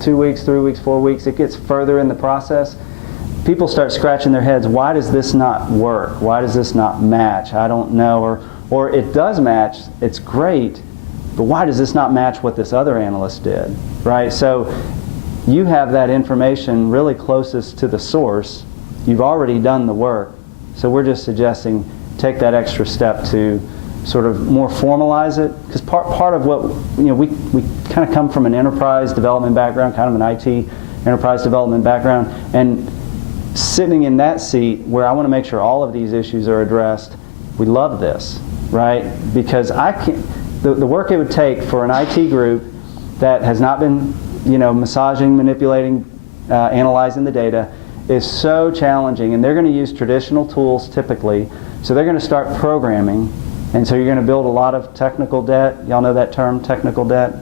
2 weeks, 3 weeks, 4 weeks, it gets further in the process, people start scratching their heads, why does this not work? Why does this not match? I don't know. Or it does match, it's great, but why does this not match what this other analyst did? Right? So you have that information really closest to the source. You've already done the work. So we're just suggesting take that extra step to sort of more formalize it, because part of what, we kind of come from an enterprise development background, kind of an IT enterprise development background, and sitting in that seat where I want to make sure all of these issues are addressed, we love this, right? Because the work it would take for an IT group that has not been, massaging, manipulating, analyzing the data is so challenging, and they're going to use traditional tools typically, so they're going to start programming, and so you're going to build a lot of technical debt. Y'all know that term, technical debt?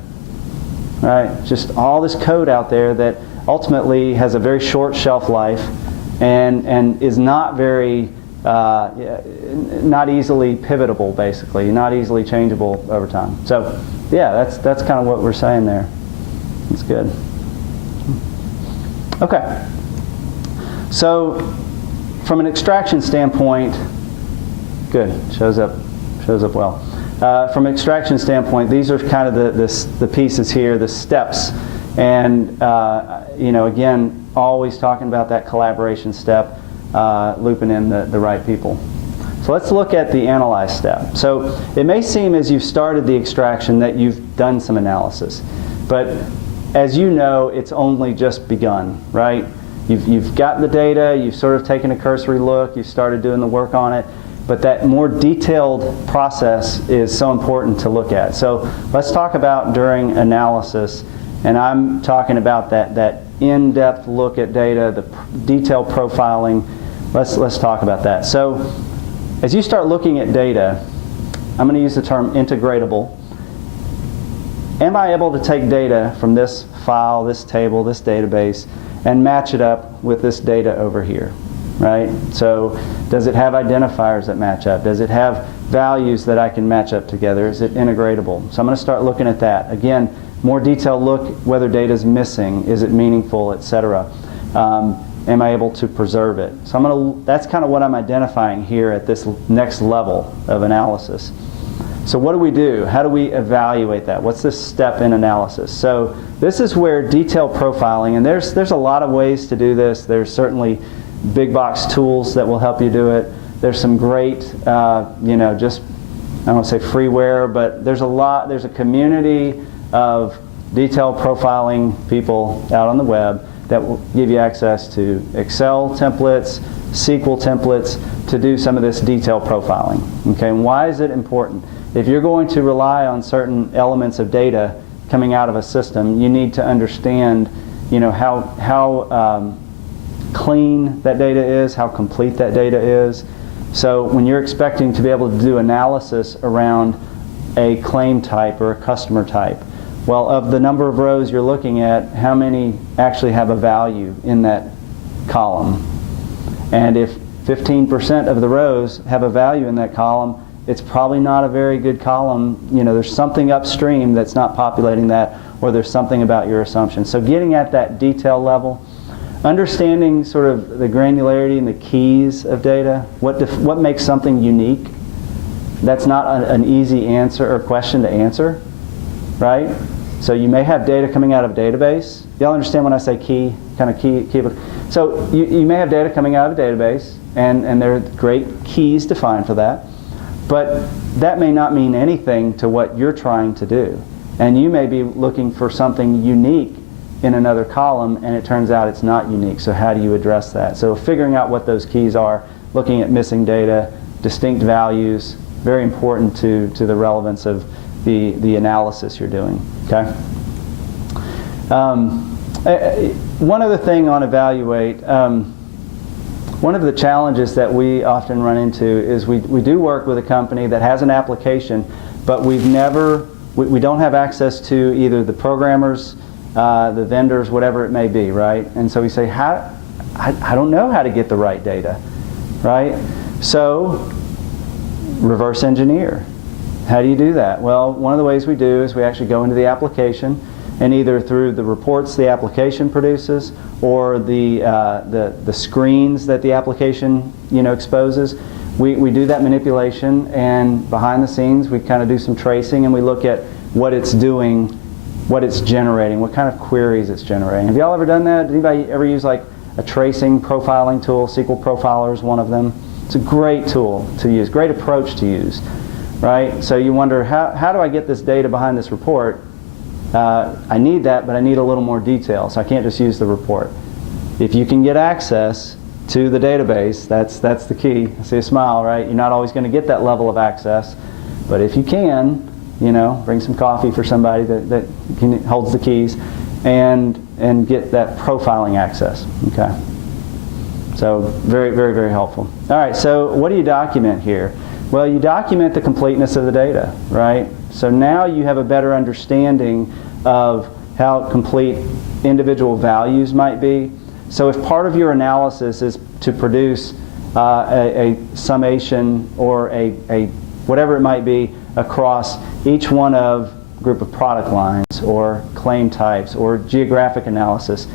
Right? Just all this code out there that ultimately has a very short shelf life and is not very, not easily pivotable, basically, not easily changeable over time. So, yeah, that's kind of what we're saying there. That's good. Okay. So, from an extraction standpoint, good, shows up well. From an extraction standpoint, these are kind of the pieces here, the steps, and again, always talking about that collaboration step, looping in the right people. So let's look at the analyze step. So it may seem as you've started the extraction that you've done some analysis, but as you know, it's only just begun, right? You've got the data, you've sort of taken a cursory look, you've started doing the work on it, but that more detailed process is so important to look at. So let's talk about during analysis, and I'm talking about that in-depth look at data, the detailed profiling. Let's talk about that. So as you start looking at data, I'm going to use the term integratable. Am I able to take data from this file, this table, this database, and match it up with this data over here, right? So does it have identifiers that match up? Does it have values that I can match up together? Is it integratable? So I'm going to start looking at that. Again, more detailed look whether data is missing, is it meaningful, etc. Am I able to preserve it? So that's kind of what I'm identifying here at this next level of analysis. So what do we do? How do we evaluate that? What's this step in analysis? So this is where detailed profiling, and there's a lot of ways to do this. There's certainly big box tools that will help you do it. There's some great, just, I don't want to say freeware, but there's a community of detailed profiling people out on the web that will give you access to Excel templates, SQL templates to do some of this detailed profiling. Okay, and why is it important? If you're going to rely on certain elements of data coming out of a system, you need to understand, how clean that data is, how complete that data is. So when you're expecting to be able to do analysis around a claim type or a customer type, well, of the number of rows you're looking at, how many actually have a value in that column? And if 15% of the rows have a value in that column, it's probably not a very good column. There's something upstream that's not populating that, or there's something about your assumption. So getting at that detail level, understanding sort of the granularity and the keys of data, what makes something unique. That's not an easy answer or question to answer, right? So you may have data coming out of a database. Y'all understand when I say key? So you may have data coming out of a database, and there are great keys defined for that. But that may not mean anything to what you're trying to do. And you may be looking for something unique in another column, and it turns out it's not unique. So how do you address that? So figuring out what those keys are, looking at missing data, distinct values, very important to the relevance of the analysis you're doing. Okay. One other thing on evaluate. One of the challenges that we often run into is we do work with a company that has an application, but we don't have access to either the programmers, the vendors, whatever it may be, right? And so we say, I don't know how to get the right data, right? So reverse engineer. How do you do that? Well, one of the ways we do is we actually go into the application, and either through the reports the application produces or the screens that the application exposes, we do that manipulation, and behind the scenes we kind of do some tracing, and we look at what it's doing, what it's generating, what kind of queries it's generating. Have y'all ever done that? Did anybody ever use like a tracing profiling tool? SQL Profiler is one of them. It's a great tool to use, great approach to use, right? So you wonder, how do I get this data behind this report? I need that, but I need a little more detail, so I can't just use the report. If you can get access to the database, that's the key. I see a smile, right? You're not always going to get that level of access, but if you can, bring some coffee for somebody that holds the keys, and get that profiling access. Okay. So very, very, very helpful. All right. So what do you document here? Well, you document the completeness of the data, right? So now you have a better understanding of how complete individual values might be. So if part of your analysis is to produce a summation or a whatever it might be across each one of a group of product lines or claim types or geographic analysis,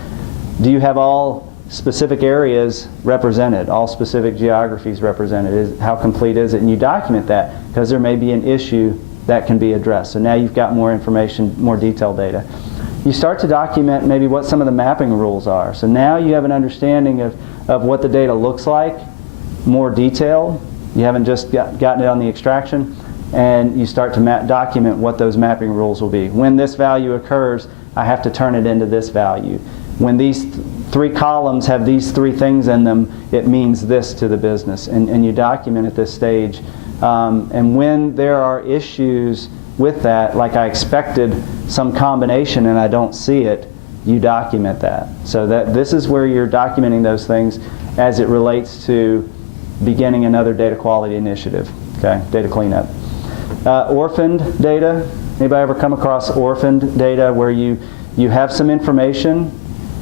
do you have all specific areas represented, all specific geographies represented? How complete is it? And you document that because there may be an issue that can be addressed. So now you've got more information, more detailed data. You start to document maybe what some of the mapping rules are. So now you have an understanding of what the data looks like, more detailed. You haven't just gotten it on the extraction. and you start to document what those mapping rules will be. When this value occurs, I have to turn it into this value. When these three columns have these three things in them, it means this to the business. And you document at this stage. And when there are issues with that, like I expected some combination and I don't see it, you document that. So that this is where you're documenting those things as it relates to beginning another data quality initiative, okay, data cleanup. Orphaned data, anybody ever come across orphaned data where you have some information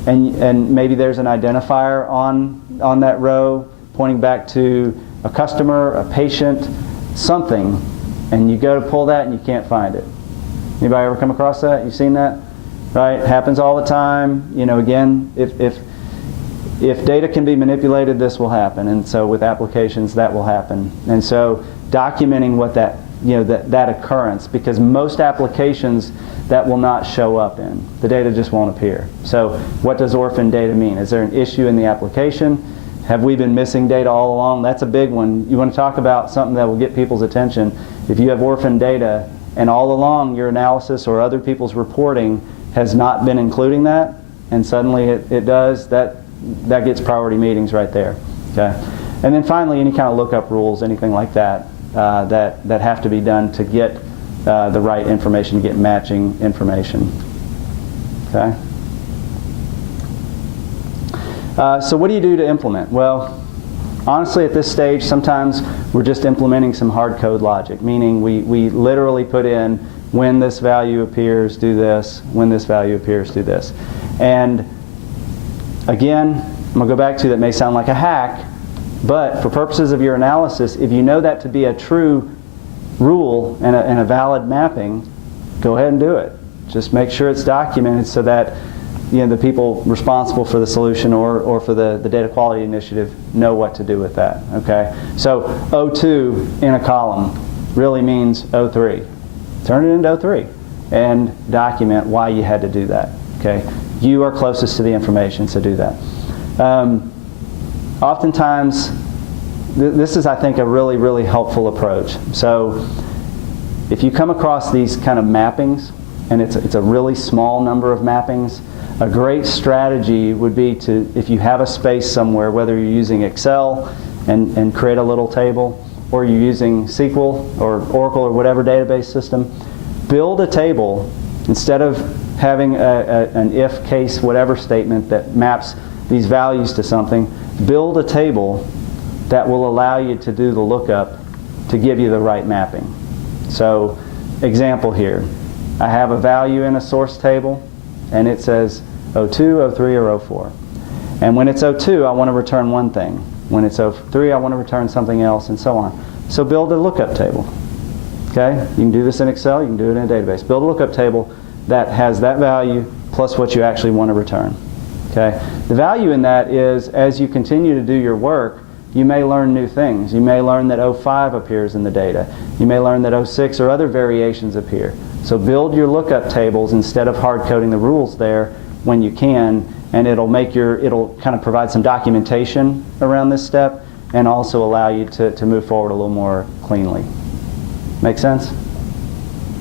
and maybe there's an identifier on that row pointing back to a customer, a patient, something, and you go to pull that and you can't find it. Anybody ever come across that? You've seen that? Right? It happens all the time. You know, again, if data can be manipulated, this will happen. And so with applications, that will happen. And so documenting what that, you know, that occurrence, because most applications that will not show up in. The data just won't appear. So what does orphan data mean? Is there an issue in the application? Have we been missing data all along? That's a big one. You want to talk about something that will get people's attention. If you have orphan data and all along your analysis or other people's reporting has not been including that, and suddenly it does, that gets priority meetings right there. Okay? And then finally, any kind of lookup rules, anything like that, that have to be done to get the right information, to get matching information. Okay? So what do you do to implement? Well, honestly, at this stage, sometimes we're just implementing some hard code logic, meaning we literally put in when this value appears, do this, when this value appears, do this. And again, I'm going to go back to that may sound like a hack, but for purposes of your analysis, if you know that to be a true rule and a valid mapping, go ahead and do it. Just make sure it's documented so that, you know, the people responsible for the solution or for the data quality initiative know what to do with that. Okay? So O2 in a column really means O3. Turn it into O3 and document why you had to do that. Okay? You are closest to the information, so do that. Oftentimes, this is, I think, a really, really helpful approach. So if you come across these kind of mappings, and it's a really small number of mappings, a great strategy would be to, if you have a space somewhere, whether you're using Excel and create a little table, or you're using SQL or Oracle or whatever database system, build a table instead of having an if, case, whatever statement that maps these values to something. Build a table that will allow you to do the lookup to give you the right mapping. So, example here. I have a value in a source table, and it says O2, O3, or O4. And when it's O2, I want to return one thing. When it's O3, I want to return something else, and so on. So build a lookup table. Okay? You can do this in Excel, you can do it in a database. Build a lookup table that has that value plus what you actually want to return. Okay? The value in that is, as you continue to do your work, you may learn new things. You may learn that O5 appears in the data. You may learn that O6 or other variations appear. So build your lookup tables instead of hard coding the rules there when you can, and it'll kind of provide some documentation around this step and also allow you to move forward a little more cleanly. Make sense?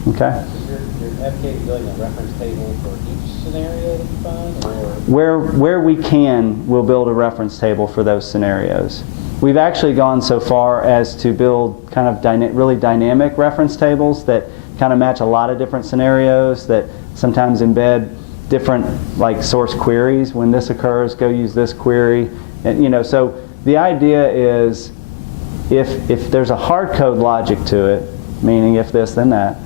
Okay? You're advocating building a reference table for each scenario that you find? Or? Where we can, we'll build a reference table for those scenarios. We've actually gone so far as to build kind of really dynamic reference tables that kind of match a lot of different scenarios, that sometimes embed different like source queries. When this occurs, go use this query. And, you know, so the idea is if there's a hard code logic to it, meaning if this then that,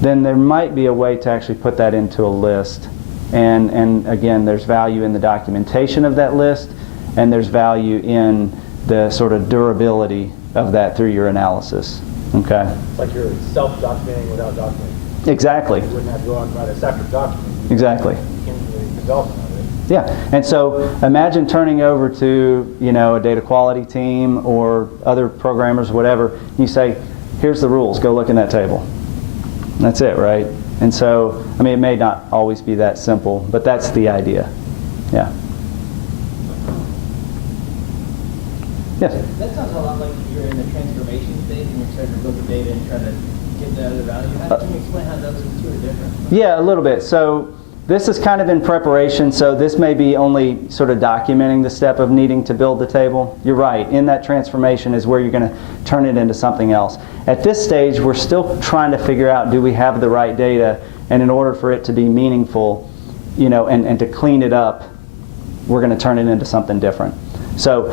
then there might be a way to actually put that into a list. And again, there's value in the documentation of that list, and there's value in the sort of durability of that through your analysis. Okay? It's like you're self-documenting without documenting. Exactly. You wouldn't have to go out and write a separate document. Exactly. You can develop of it. Yeah, and so imagine turning over to, you know, a data quality team or other programmers, whatever. You say, here's the rules, go look in that table. And that's it, right? And so, I mean, it may not always be that simple, but that's the idea. Yeah. Yes? That sounds a lot like you're in the transformation stage and you're starting to look at data and trying to the other value. Can you explain how those two are different? Yeah, a little bit. So this is kind of in preparation, so this may be only sort of documenting the step of needing to build the table. You're right, in that transformation is where you're going to turn it into something else. At this stage, we're still trying to figure out, do we have the right data, and in order for it to be meaningful, you know, and to clean it up, we're going to turn it into something different. So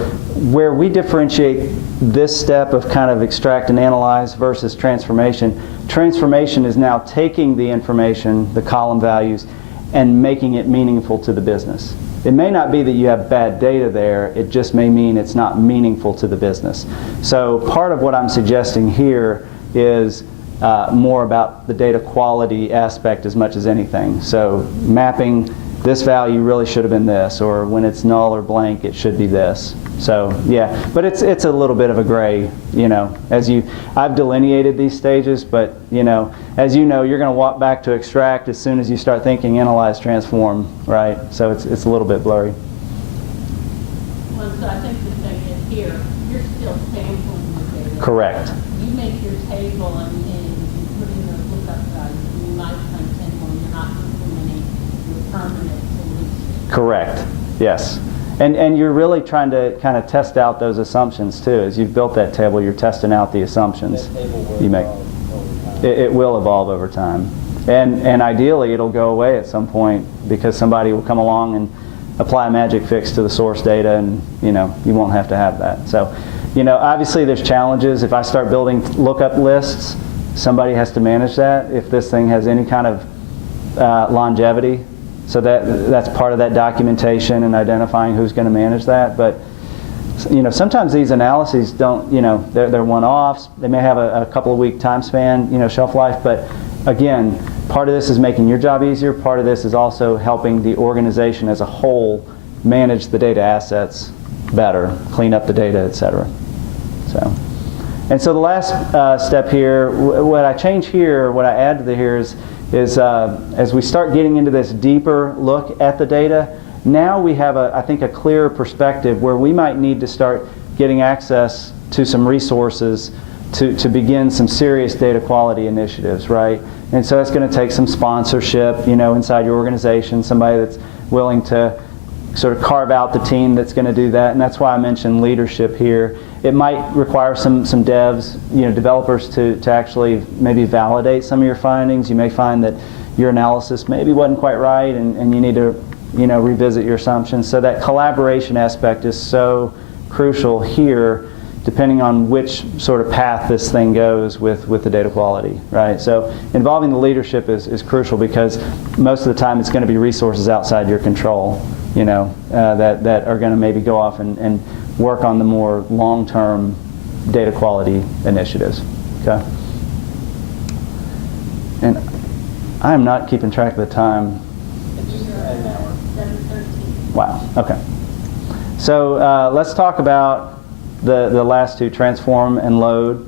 where we differentiate this step of kind of extract and analyze versus transformation, transformation is now taking the information, the column values, and making it meaningful to the business. It may not be that you have bad data there, it just may mean it's not meaningful to the business. So part of what I'm suggesting here is more about the data quality aspect as much as anything. So mapping, this value really should have been this, or when it's null or blank, it should be this. So yeah, but it's a little bit of a gray, you know, I've delineated these stages, but you know, as you know, you're going to walk back to extract as soon as you start thinking analyze, transform, right? So it's a little bit blurry. Well, so I think the thing is here, you're still sampling the data. Correct. You make your table and you put in those lookup values, you might contain one, you're not implementing your permanent solution. Correct. Yes. And you're really trying to kind of test out those assumptions too. As you've built that table, you're testing out the assumptions That table will you make. evolve over time. It will evolve over time. And ideally, it'll go away at some point because somebody will come along and apply a magic fix to the source data, and you know, you won't have to have that. So, you know, obviously there's challenges. If I start building lookup lists, somebody has to manage that if this thing has any kind of longevity. So that's part of that documentation and identifying who's going to manage that. But you know, sometimes these analyses don't, you know, they're one-offs. They may have a couple of week time span, you know, shelf life. But again, part of this is making your job easier. Part of this is also helping the organization as a whole manage the data assets better, clean up the data, etc. So, and so the last step here, what I change here, what I add to here is as we start getting into this deeper look at the data, now we have, I think, a clearer perspective where we might need to start getting access to some resources to begin some serious data quality initiatives, right? And so it's going to take some sponsorship, you know, inside your organization, somebody that's willing to sort of carve out the team that's going to do that, and that's why I mentioned leadership here. It might require some devs, you know, developers to actually maybe validate some of your findings. You may find that your analysis maybe wasn't quite right, and you need to, you know, revisit your assumptions. So that collaboration aspect is so crucial here, depending on which sort of path this thing goes with the data quality, right? So involving the leadership is crucial because most of the time it's going to be resources outside your control, you know, that are going to maybe go off and work on the more long-term data quality initiatives, okay? And I am not keeping track of the time. It's just an hour. 7:13. Wow, okay. So let's talk about the last two, transform and load.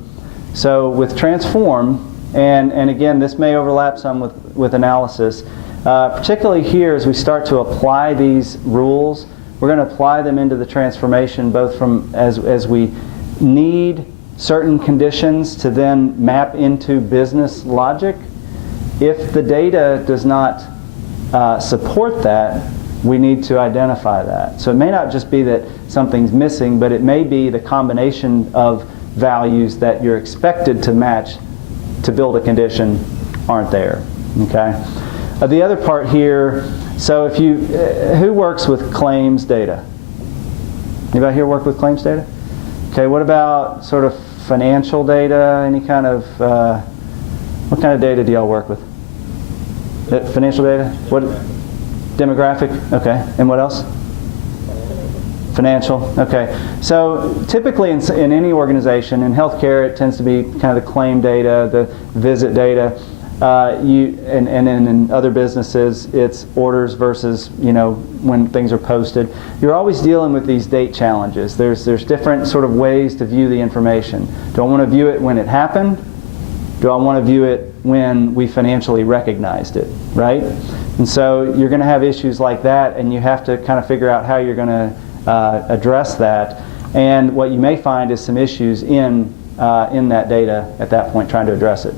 So with transform, and again, this may overlap some with analysis, particularly here as we start to apply these rules, we're going to apply them into the transformation both from as we need certain conditions to then map into business logic. If the data does not support that, we need to identify that. So it may not just be that something's missing, but it may be the combination of values that you're expected to match to build a condition aren't there, okay? The other part here, so if you, who works with claims data? Anybody here work with claims data? Okay, what about sort of financial data, any kind of, what kind of data do y'all work with? Financial data? What? Demographic, okay. And what else? Financial, okay. So typically in any organization, in healthcare it tends to be kind of the claim data, the visit data. And in other businesses it's orders versus, you know, when things are posted. You're always dealing with these date challenges. There's different sort of ways to view the information. Do I want to view it when it happened? Do I want to view it when we financially recognized it, right? And so you're going to have issues like that, and you have to kind of figure out how you're going to address that. And what you may find is some issues in that data at that point trying to address it.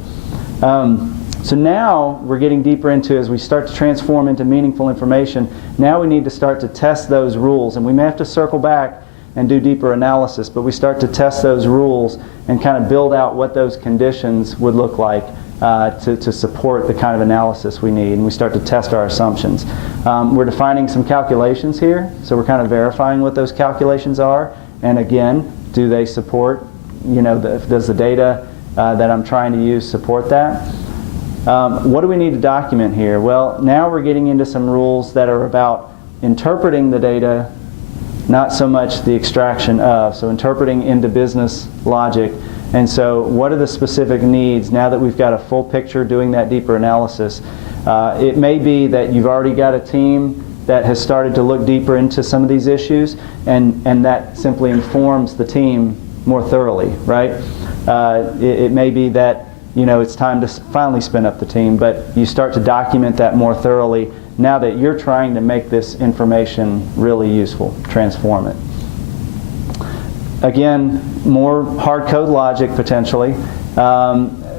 So now we're getting deeper into, as we start to transform into meaningful information, now we need to start to test those rules. And we may have to circle back and do deeper analysis, but we start to test those rules and kind of build out what those conditions would look like to support the kind of analysis we need. And we start to test our assumptions. We're defining some calculations here, so we're kind of verifying what those calculations are. And again, do they support, does the data that I'm trying to use support that? What do we need to document here? Well, now we're getting into some rules that are about interpreting the data, not so much the extraction of. So interpreting into business logic. And so what are the specific needs now that we've got a full picture doing that deeper analysis? It may be that you've already got a team that has started to look deeper into some of these issues, and that simply informs the team more thoroughly, right? It may be that it's time to finally spin up the team, but you start to document that more thoroughly now that you're trying to make this information really useful, transform it. Again, more hard code logic potentially.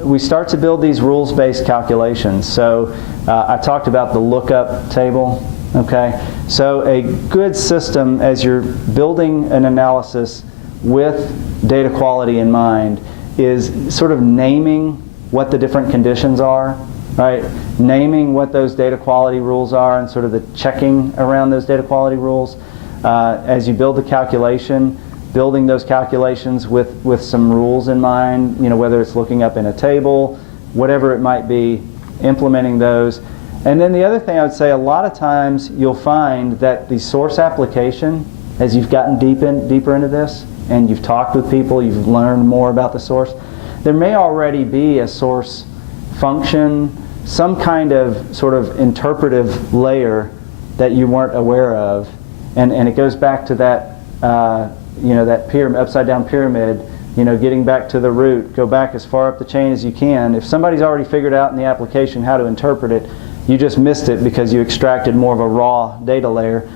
We start to build these rules-based calculations. So I talked about the lookup table. Okay, so a good system, as you're building an analysis with data quality in mind, is sort of naming what the different conditions are, right? Naming what those data quality rules are and sort of the checking around those data quality rules. As you build the calculation, building those calculations with some rules in mind, whether it's looking up in a table, whatever it might be, implementing those. And then the other thing I would say, a lot of times you'll find that the source application, as you've gotten deeper into this, and you've talked with people, you've learned more about the source, there may already be a source function, some kind of sort of interpretive layer that you weren't aware of. And it goes back to that, that pyramid, upside down pyramid, getting back to the root, go back as far up the chain as you can. If somebody's already figured out in the application how to interpret it, you just missed it because you extracted more of a raw data layer.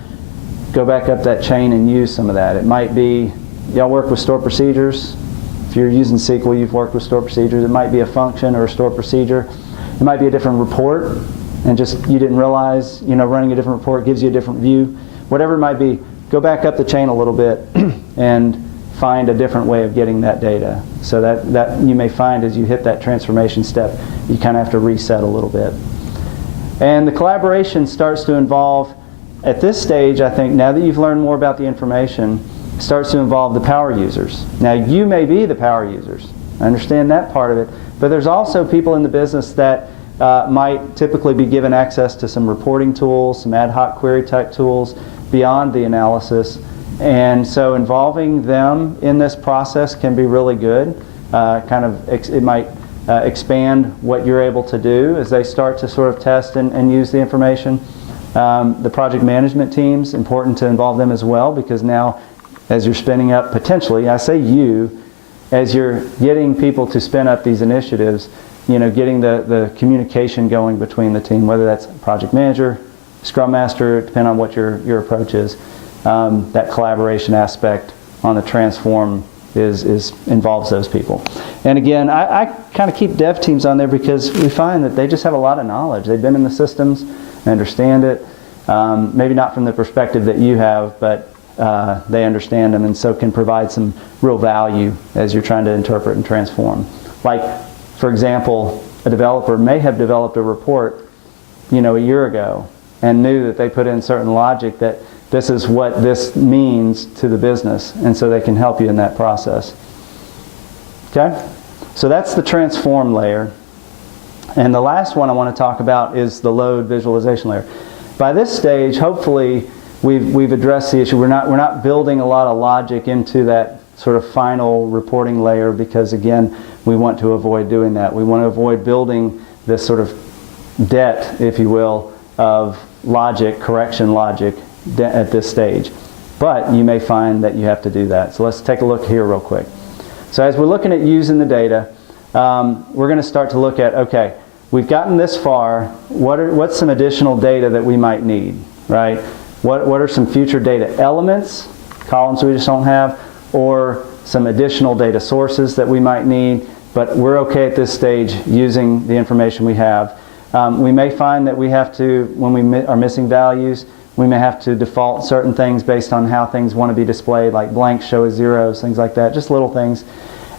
Go back up that chain and use some of that. It might be, y'all work with stored procedures. If you're using SQL, you've worked with stored procedures. It might be a function or a stored procedure. It might be a different report, and just you didn't realize, running a different report gives you a different view. Whatever it might be, go back up the chain a little bit and find a different way of getting that data. So that you may find as you hit that transformation step, you kind of have to reset a little bit. And the collaboration starts to involve, at this stage, I think, now that you've learned more about the information, starts to involve the power users. Now, you may be the power users. I understand that part of it. But there's also people in the business that might typically be given access to some reporting tools, some ad hoc query type tools beyond the analysis. And so involving them in this process can be really good. It might expand what you're able to do as they start to sort of test and use the information. The project management teams, important to involve them as well, because now as you're spinning up, potentially, I say you, as you're getting people to spin up these initiatives, getting the communication going between the team, whether that's project manager, scrum master, depending on what your approach is. That collaboration aspect on the transform involves those people. And again, I kind of keep dev teams on there because we find that they just have a lot of knowledge. They've been in the systems, they understand it, maybe not from the perspective that you have, but they understand them and so can provide some real value as you're trying to interpret and transform. Like, for example, a developer may have developed a report, a year ago and knew that they put in certain logic that this is what this means to the business, and so they can help you in that process. Okay? So that's the transform layer. And the last one I want to talk about is the load visualization layer. By this stage, hopefully, we've addressed the issue. We're not building a lot of logic into that sort of final reporting layer because, again, we want to avoid doing that. We want to avoid building this sort of debt, if you will, of logic, correction logic at this stage. But you may find that you have to do that. So let's take a look here real quick. So as we're looking at using the data, we're going to start to look at, okay, we've gotten this far. What's some additional data that we might need, right? What are some future data elements, columns we just don't have, or some additional data sources that we might need but we're okay at this stage using the information we have. We may find that we have to, when we are missing values, we may have to default certain things based on how things want to be displayed, like blanks show as zeros, things like that, just little things.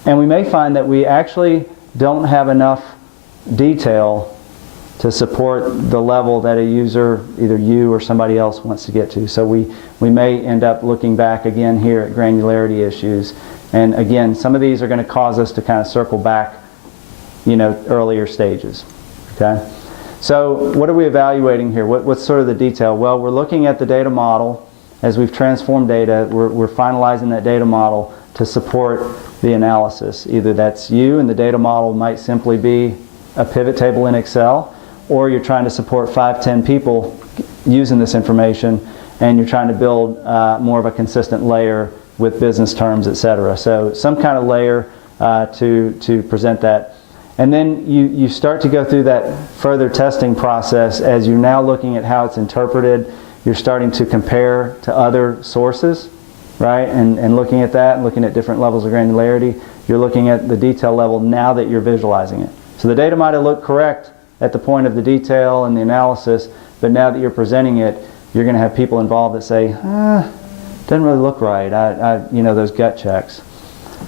And we may find that we actually don't have enough detail to support the level that a user, either you or somebody else, wants to get to. So we may end up looking back again here at granularity issues. And again, some of these are going to cause us to kind of circle back, earlier stages. Okay? So what are we evaluating here? What's sort of the detail? Well, we're looking at the data model. As we've transformed data, we're finalizing that data model to support the analysis. Either that's you, and the data model might simply be a pivot table in Excel, or you're trying to support 5-10 people using this information, and you're trying to build more of a consistent layer with business terms, etc. So some kind of layer to present that. And then you start to go through that further testing process as you're now looking at how it's interpreted. You're starting to compare to other sources, right? And looking at that, looking at different levels of granularity. You're looking at the detail level now that you're visualizing it. So the data might have looked correct at the point of the detail and the analysis, but now that you're presenting it, you're going to have people involved that say, doesn't really look right. Those gut checks.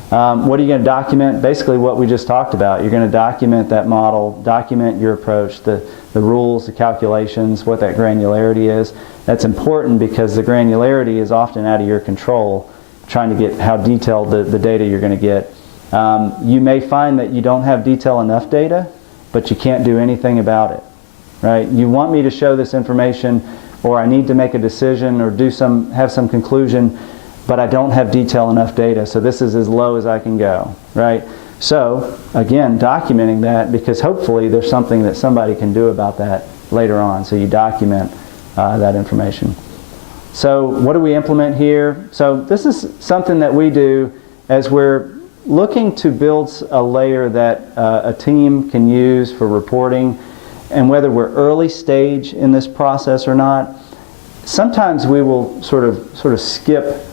What are you going to document? Basically what we just talked about. You're going to document that model, document your approach, the rules, the calculations, what that granularity is. That's important because the granularity is often out of your control, trying to get how detailed the data you're going to get. You may find that you don't have detail enough data, but you can't do anything about it. Right? You want me to show this information, or I need to make a decision or have some conclusion, but I don't have detail enough data, so this is as low as I can go, right? So, again, documenting that, because hopefully there's something that somebody can do about that later on, so you document that information. So what do we implement here? So this is something that we do as we're looking to build a layer that a team can use for reporting, and whether we're early stage in this process or not, sometimes we will sort of skip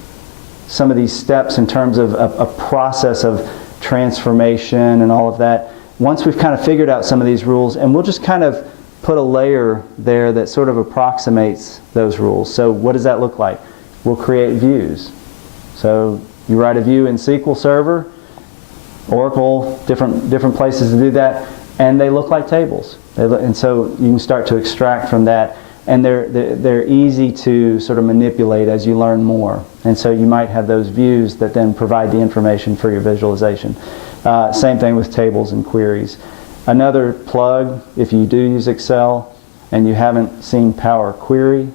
some of these steps in terms of a process of transformation and all of that. Once we've kind of figured out some of these rules, and we'll just kind of put a layer there that sort of approximates those rules. So what does that look like? We'll create views. So you write a view in SQL Server, Oracle, different places to do that, and they look like tables. And so you can start to extract from that. And they're easy to sort of manipulate as you learn more. And so you might have those views that then provide the information for your visualization. Same thing with tables and queries. Another plug, if you do use Excel and you haven't seen Power Query,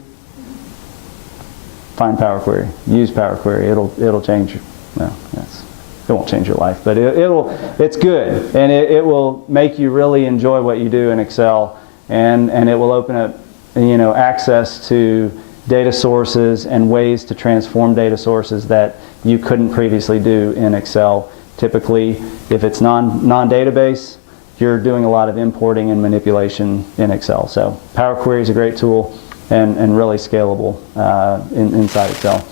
find Power Query. Use Power Query. It'll change. Well, it won't change your life, but it's good, and it will make you really enjoy what you do in Excel, and it will open up access to data sources and ways to transform data sources that you couldn't previously do in Excel. Typically, if it's non-database, you're doing a lot of importing and manipulation in Excel. So Power Query is a great tool and really scalable inside Excel.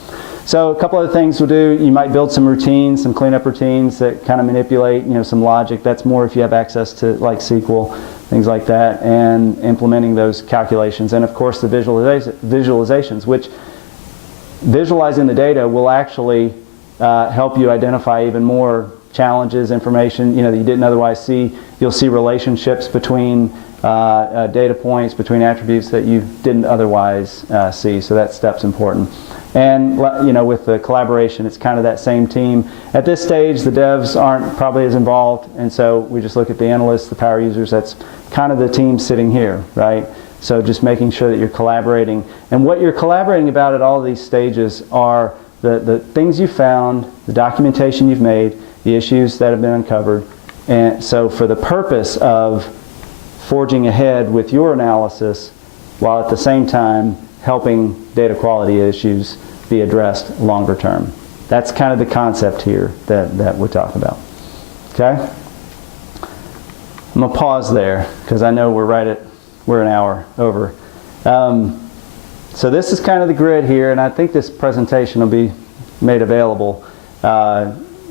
So a couple other things we'll do, you might build some routines, some cleanup routines that kind of manipulate some logic. That's more if you have access to like SQL, things like that, and implementing those calculations. And of course the visualizations, which visualizing the data will actually help you identify even more challenges, information that you didn't otherwise see. You'll see relationships between data points, between attributes that you didn't otherwise see. So that step's important. And with the collaboration, it's kind of that same team. At this stage, the devs aren't probably as involved, and so we just look at the analysts, the power users. That's kind of the team sitting here, right? So just making sure that you're collaborating. And what you're collaborating about at all of these stages are the things you found, the documentation you've made, the issues that have been uncovered. And so for the purpose of forging ahead with your analysis, while at the same time helping data quality issues be addressed longer term. That's kind of the concept here that we're talking about. Okay? I'm going to pause there because I know we're an hour over. So this is kind of the grid here, and I think this presentation will be made available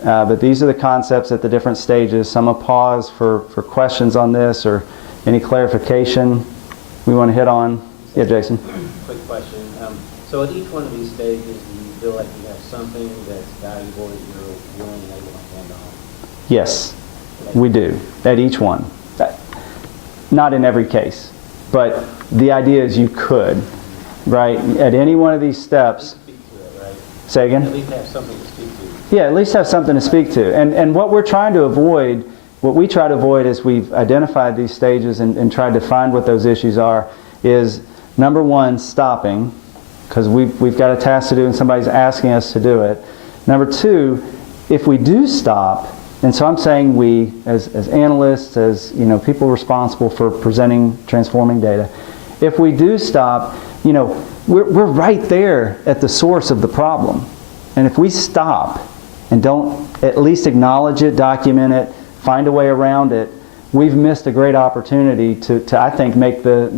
But these are the concepts at the different stages. So I'm going to pause for questions on this or any clarification we want to hit on. Yeah, Jason. Quick question. So at each one of these stages, do you feel like you have something that's valuable that you're willing and able to hand on? Yes, we do, at each one. Not in every case, but the idea is you could, right? At any one of these steps. Speak to it, right? Say again? At least have something to speak to. Yeah, at least have something to speak to. And what we're trying to avoid, what we try to avoid as we've identified these stages and tried to find what those issues are, is number one, stopping, because we've got a task to do and somebody's asking us to do it. Number two, if we do stop, and so I'm saying we, as analysts, as people responsible for presenting, transforming data, if we do stop, we're right there at the source of the problem. And if we stop and don't at least acknowledge it, document it, find a way around it, we've missed a great opportunity to I think, make the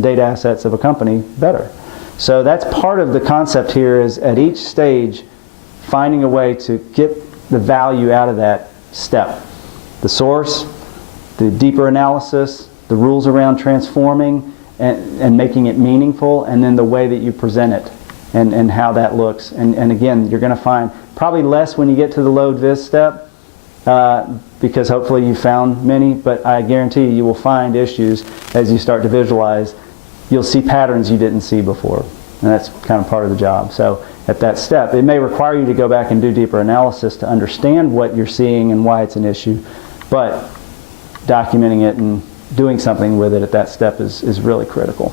data assets of a company better. So that's part of the concept here, is at each stage finding a way to get the value out of that step. The source, the deeper analysis, the rules around transforming and making it meaningful, and then the way that you present it and how that looks. And again, you're going to find probably less when you get to the load viz step, because hopefully you found many, but I guarantee you will find issues as you start to visualize. You'll see patterns you didn't see before, and that's kind of part of the job. So at that step, it may require you to go back and do deeper analysis to understand what you're seeing and why it's an issue, but documenting it and doing something with it at that step is really critical.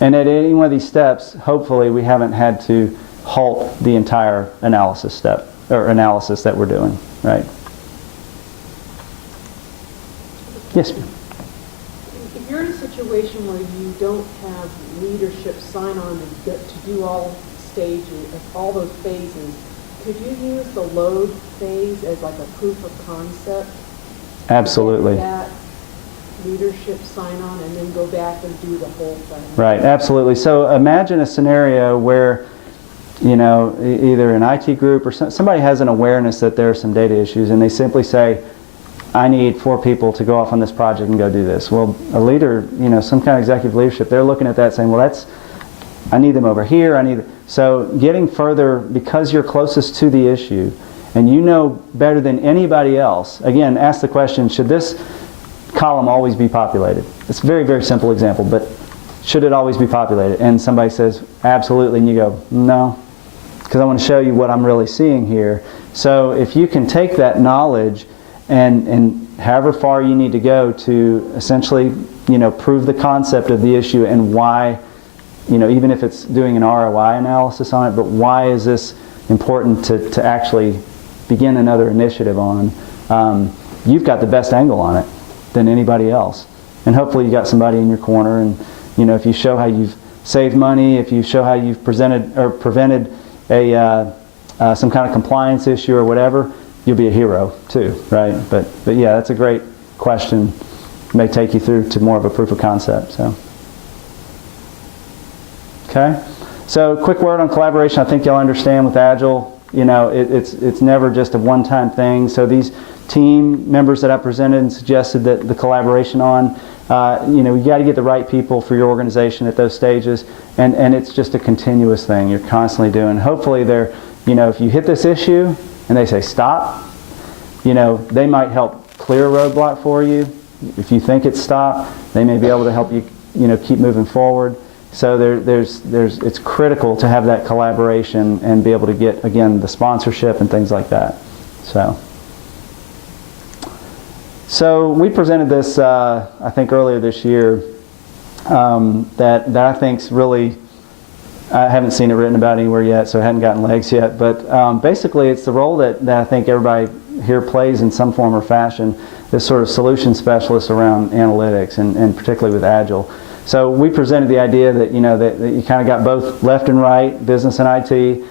And at any one of these steps, hopefully we haven't had to halt the entire analysis step, or analysis that we're doing, right? Yes? If you're in a situation where you don't have leadership sign on to do all stages, all those phases, could you use the load phase as like a proof of concept? Absolutely. Get that leadership sign on and then go back and do the whole thing. Right, absolutely. So imagine a scenario where, either an IT group or somebody has an awareness that there are some data issues, and they simply say, I need 4 people to go off on this project and go do this. Well, a leader, some kind of executive leadership, they're looking at that saying, well, I need them over here. So getting further, because you're closest to the issue, and you know better than anybody else, again, ask the question, should this column always be populated? It's a very, very simple example, but should it always be populated? And somebody says, absolutely, and you go, no, because I want to show you what I'm really seeing here. So if you can take that knowledge and however far you need to go to essentially, prove the concept of the issue and why, even if it's doing an ROI analysis on it, but why is this important to actually begin another initiative on, you've got the best angle on it than anybody else. And hopefully you got somebody in your corner, and if you show how you've saved money, if you show how you've presented or prevented some kind of compliance issue or whatever, you'll be a hero too, right? But yeah, that's a great question. It may take you through to more of a proof of concept. So, okay. So, quick word on collaboration. I think y'all understand with Agile, it's never just a one-time thing. So these team members that I presented and suggested that the collaboration on, you got to get the right people for your organization at those stages, and it's just a continuous thing you're constantly doing. Hopefully they're, if you hit this issue and they say stop, they might help clear a roadblock for you. If you think it's stopped, they may be able to help you, keep moving forward. So it's critical to have that collaboration and be able to get, again, the sponsorship and things like that. So we presented this, I think, earlier this year, that I think's really, I haven't seen it written about anywhere yet, so it hadn't gotten legs yet. But basically, it's the role that I think everybody here plays in some form or fashion, this sort of solution specialist around analytics, and particularly with Agile. So we presented the idea that, that you kind of got both left and right, business and IT,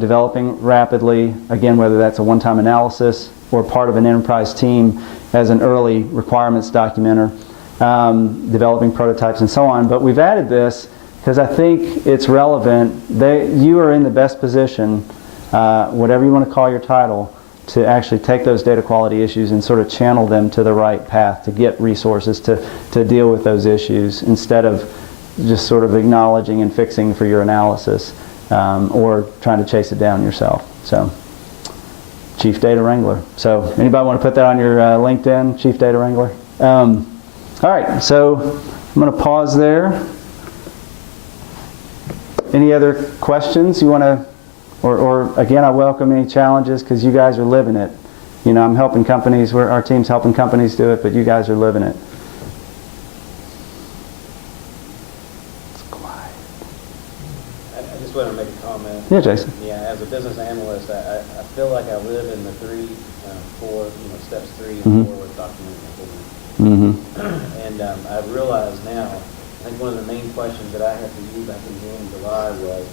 developing rapidly, again, whether that's a one-time analysis or part of an enterprise team as an early requirements documenter, developing prototypes and so on. But we've added this because I think it's relevant. You are in the best position whatever you want to call your title, to actually take those data quality issues and sort of channel them to the right path to get resources to deal with those issues, instead of just sort of acknowledging and fixing for your analysis, or trying to chase it down yourself. So, Chief Data Wrangler. So, anybody want to put that on your LinkedIn, Chief Data Wrangler? All right, so I'm going to pause there. Any other questions you want to, or again, I welcome any challenges, because you guys are living it. You know, I'm helping companies, our team's helping companies do it, but you guys are living it. It's quiet. I just want to make a comment. Yeah, Jason. Yeah, as a business analyst, I feel like I live in the four, steps 3 and 4 with document improvement. And I realize now, I think one of the main questions that I had for you back in June and July was,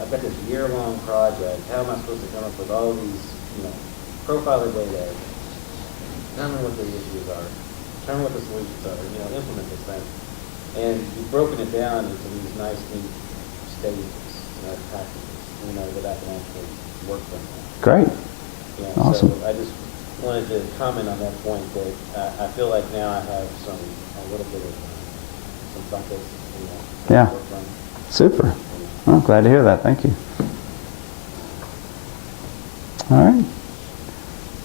I've got this year-long project. How am I supposed to come up with all these, profile the data, determine what the issues are, determine what the solutions are, implement this thing. And you've broken it down into these nice, neat stages, packages, that I can actually work from. Great. Awesome. So I just wanted to comment on that point, that I feel like now I have a little bit of some buckets, Yeah. to work from. Super. Well, glad to hear that. Thank you. All right.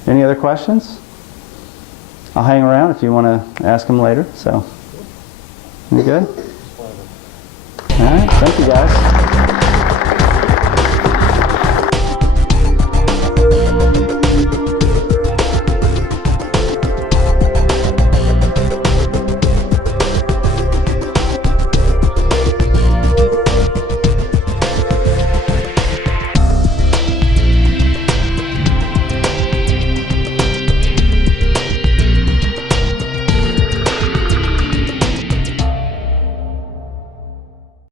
Any other questions? I'll hang around if you want to ask them later. So, you good? All right. Thank you, guys.